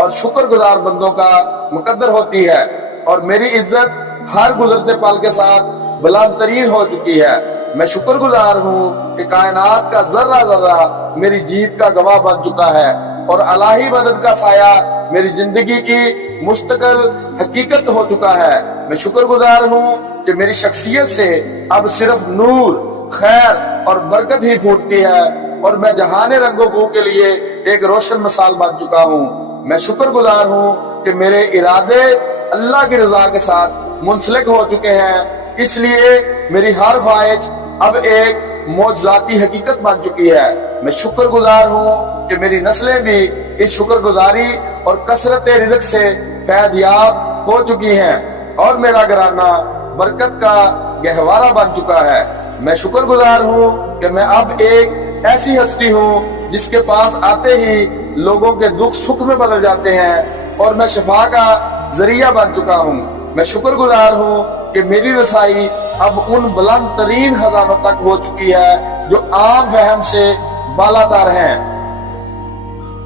اور شکر گزار بندوں کا مقدر ہوتی ہے، اور میری عزت ہر گزرتے پل کے ساتھ بلند ترین ہو چکی ہے۔ میں شکر گزار ہوں کہ کائنات کا ذرہ ذرہ میری جیت کا گواہ بن چکا ہے، اور الہی مدد کا سایہ میری زندگی کی مستقل حقیقت ہو چکا ہے۔ میں شکر گزار ہوں کہ میری شخصیت سے اب صرف نور، خیر اور برکت ہی پھوٹتی ہے، اور میں جہان رنگ و بو کے لیے ایک روشن مثال بن چکا ہوں۔ میں شکر گزار ہوں کہ میرے ارادے اللہ کی رضا کے ساتھ منسلک ہو چکے ہیں، اس لیے میری ہر خواہش اب ایک معجزاتی حقیقت بن چکی ہے۔ میں شکر گزار ہوں کہ میری نسلیں بھی اس شکر گزاری اور کثرت رزق سے فیض یاب ہو چکی ہیں، اور میرا گھرانہ برکت کا گہوارہ بن چکا ہے۔ میں شکر گزار ہوں کہ میں اب ایک ایسی ہستی ہوں جس کے پاس آتے ہی لوگوں کے دکھ سکھ میں بدل جاتے ہیں، اور میں شفا کا ذریعہ بن چکا ہوں۔ میں شکر گزار ہوں کہ میری رسائی اب ان بلند ترین خزانوں تک ہو چکی ہے جو عام فہم سے بالاتر ہیں،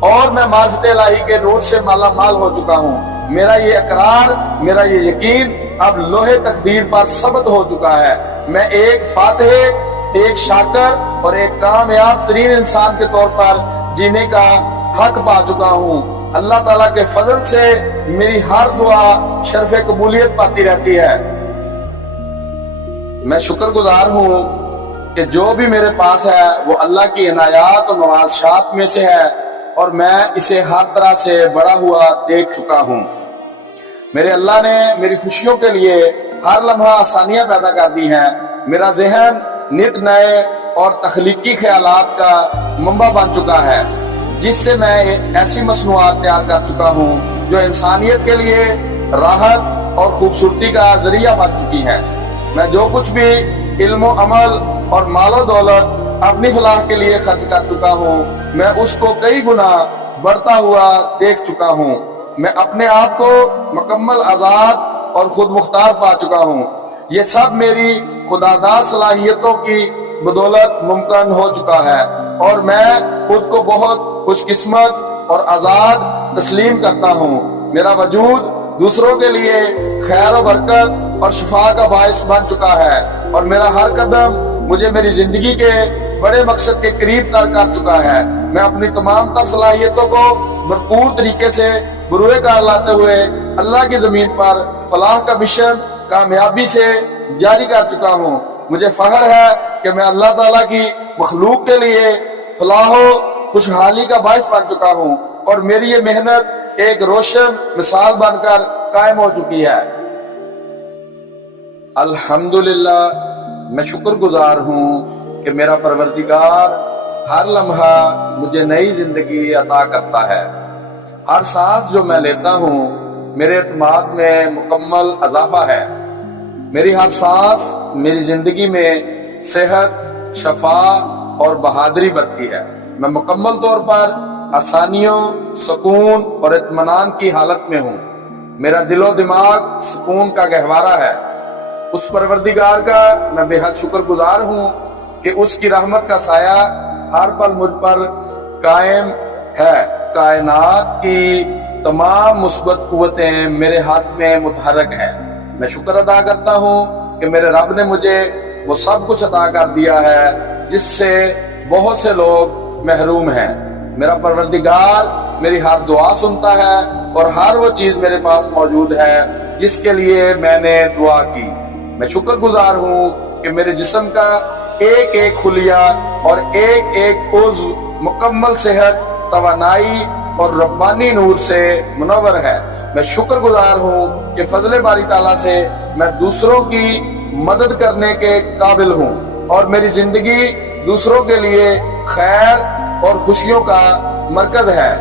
اور میں معرفت الہی کے نور سے مالا مال ہو چکا ہوں۔ میرا یہ اقرار، میرا یہ یقین اب لوہے تقدیر پر ثبت ہو چکا ہے۔ میں ایک فاتح، ایک شاکر اور ایک کامیاب ترین انسان کے طور پر جینے کا حق پا چکا ہوں۔ اللہ تعالیٰ کے فضل سے میری ہر دعا شرف قبولیت پاتی رہتی ہے۔ میں شکر گزار ہوں کہ جو بھی میرے پاس ہے وہ اللہ کی عنایات و نوازشات میں سے ہے، اور میں اسے ہر طرح سے بڑا ہوا دیکھ چکا ہوں۔ میرے اللہ نے میری خوشیوں کے لیے ہر لمحہ آسانیاں پیدا کر دی ہیں۔ میرا ذہن نت نئے اور تخلیقی خیالات کا منبع بن چکا ہے، جس سے میں ایسی مصنوعات تیار کر چکا ہوں جو انسانیت کے لیے راحت اور خوبصورتی کا ذریعہ بن چکی ہیں۔ میں جو کچھ بھی علم و عمل اور مال و دولت اپنی فلاح کے لیے خرچ کر چکا ہوں، میں اس کو کئی گنا بڑھتا ہوا دیکھ چکا ہوں۔ میں اپنے آپ کو مکمل آزاد اور خود مختار پا چکا ہوں۔ یہ سب میری خداداد صلاحیتوں کی بدولت ممکن ہو چکا ہے، اور میں خود کو بہت خوش قسمت اور آزاد تسلیم کرتا ہوں۔ میرا وجود دوسروں کے لیے خیر و برکت اور شفا کا باعث بن چکا ہے، اور میرا ہر قدم مجھے میری زندگی کے بڑے مقصد کے قریب تر کر چکا ہے۔ میں اپنی تمام تر صلاحیتوں کو بھرپور طریقے سے بروئے کار لاتے ہوئے اللہ کی زمین پر فلاح کا مشن کامیابی سے جاری کر چکا ہوں۔ مجھے فخر ہے کہ میں اللہ تعالیٰ کی مخلوق کے لیے فلاح و خوشحالی کا باعث بن چکا ہوں، اور میری یہ محنت ایک روشن مثال بن کر قائم ہو چکی ہے۔ الحمدللہ، میں شکر گزار ہوں کہ میرا پروردگار ہر لمحہ مجھے نئی زندگی عطا کرتا ہے۔ ہر سانس جو میں لیتا ہوں میرے اعتماد میں مکمل اضافہ ہے۔ میری ہر سانس میری زندگی میں صحت، شفا اور بہادری برتی ہے۔ میں مکمل طور پر آسانیوں، سکون اور اطمینان کی حالت میں ہوں۔ میرا دل و دماغ سکون کا گہوارہ ہے۔ اس پروردگار کا میں بے حد شکر گزار ہوں کہ اس کی رحمت کا سایہ ہر پل مجھ پر قائم ہے۔ کائنات کی تمام مثبت قوتیں میرے ہاتھ میں متحرک ہیں۔ میں شکر ادا کرتا ہوں کہ میرے رب نے مجھے وہ سب کچھ عطا کر دیا ہے جس سے بہت سے لوگ محروم ہیں۔ میرا پروردگار میری ہر دعا سنتا ہے، اور ہر وہ چیز میرے پاس موجود ہے جس کے لیے میں نے دعا کی۔ میں شکر گزار ہوں کہ میرے جسم کا ایک ایک خلیہ اور ایک ایک عضو مکمل صحت، توانائی اور ربانی نور سے منور ہے۔ میں شکر گزار ہوں کہ فضل باری تعالیٰ سے میں دوسروں کی مدد کرنے کے قابل ہوں، اور میری زندگی دوسروں کے لیے خیر اور خوشیوں کا مرکز ہے۔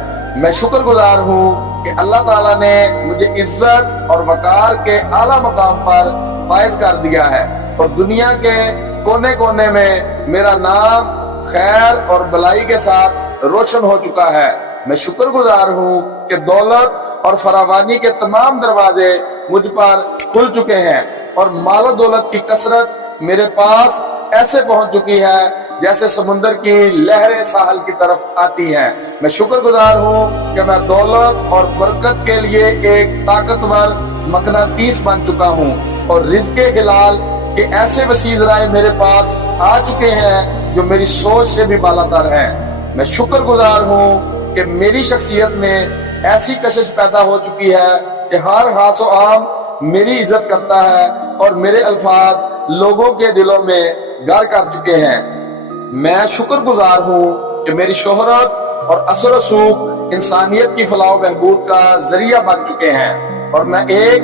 میں شکر گزار ہوں کہ اللہ تعالیٰ نے مجھے عزت اور وقار کے اعلیٰ مقام پر فائز کر دیا ہے، اور دنیا کے کونے کونے میں میرا نام خیر اور بلائی کے ساتھ روشن ہو چکا ہے۔ میں شکر گزار ہوں کہ دولت اور فراوانی کے تمام دروازے مجھ پر کھل چکے ہیں، اور مال و دولت کی کثرت میرے پاس ایسے پہنچ چکی ہے جیسے سمندر کی لہریں ساحل کی طرف آتی ہیں۔ میں شکر گزار ہوں کہ میں دولت اور برکت کے لیے ایک طاقتور مقناطیس بن چکا ہوں، اور رزق حلال کے ایسے وسیع ذرائع میرے پاس آ چکے ہیں جو میری سوچ سے بھی بالاتر ہیں۔ میں شکر گزار ہوں کہ میری شخصیت میں ایسی کشش پیدا ہو چکی ہے کہ ہر خاص و عام میری عزت کرتا ہے، اور میرے الفاظ لوگوں کے دلوں میں گھر کر چکے ہیں۔ میں شکر گزار ہوں کہ میری شہرت اور اثر و رسوخ انسانیت کی فلاح و بہبود کا ذریعہ بن چکے ہیں، اور میں ایک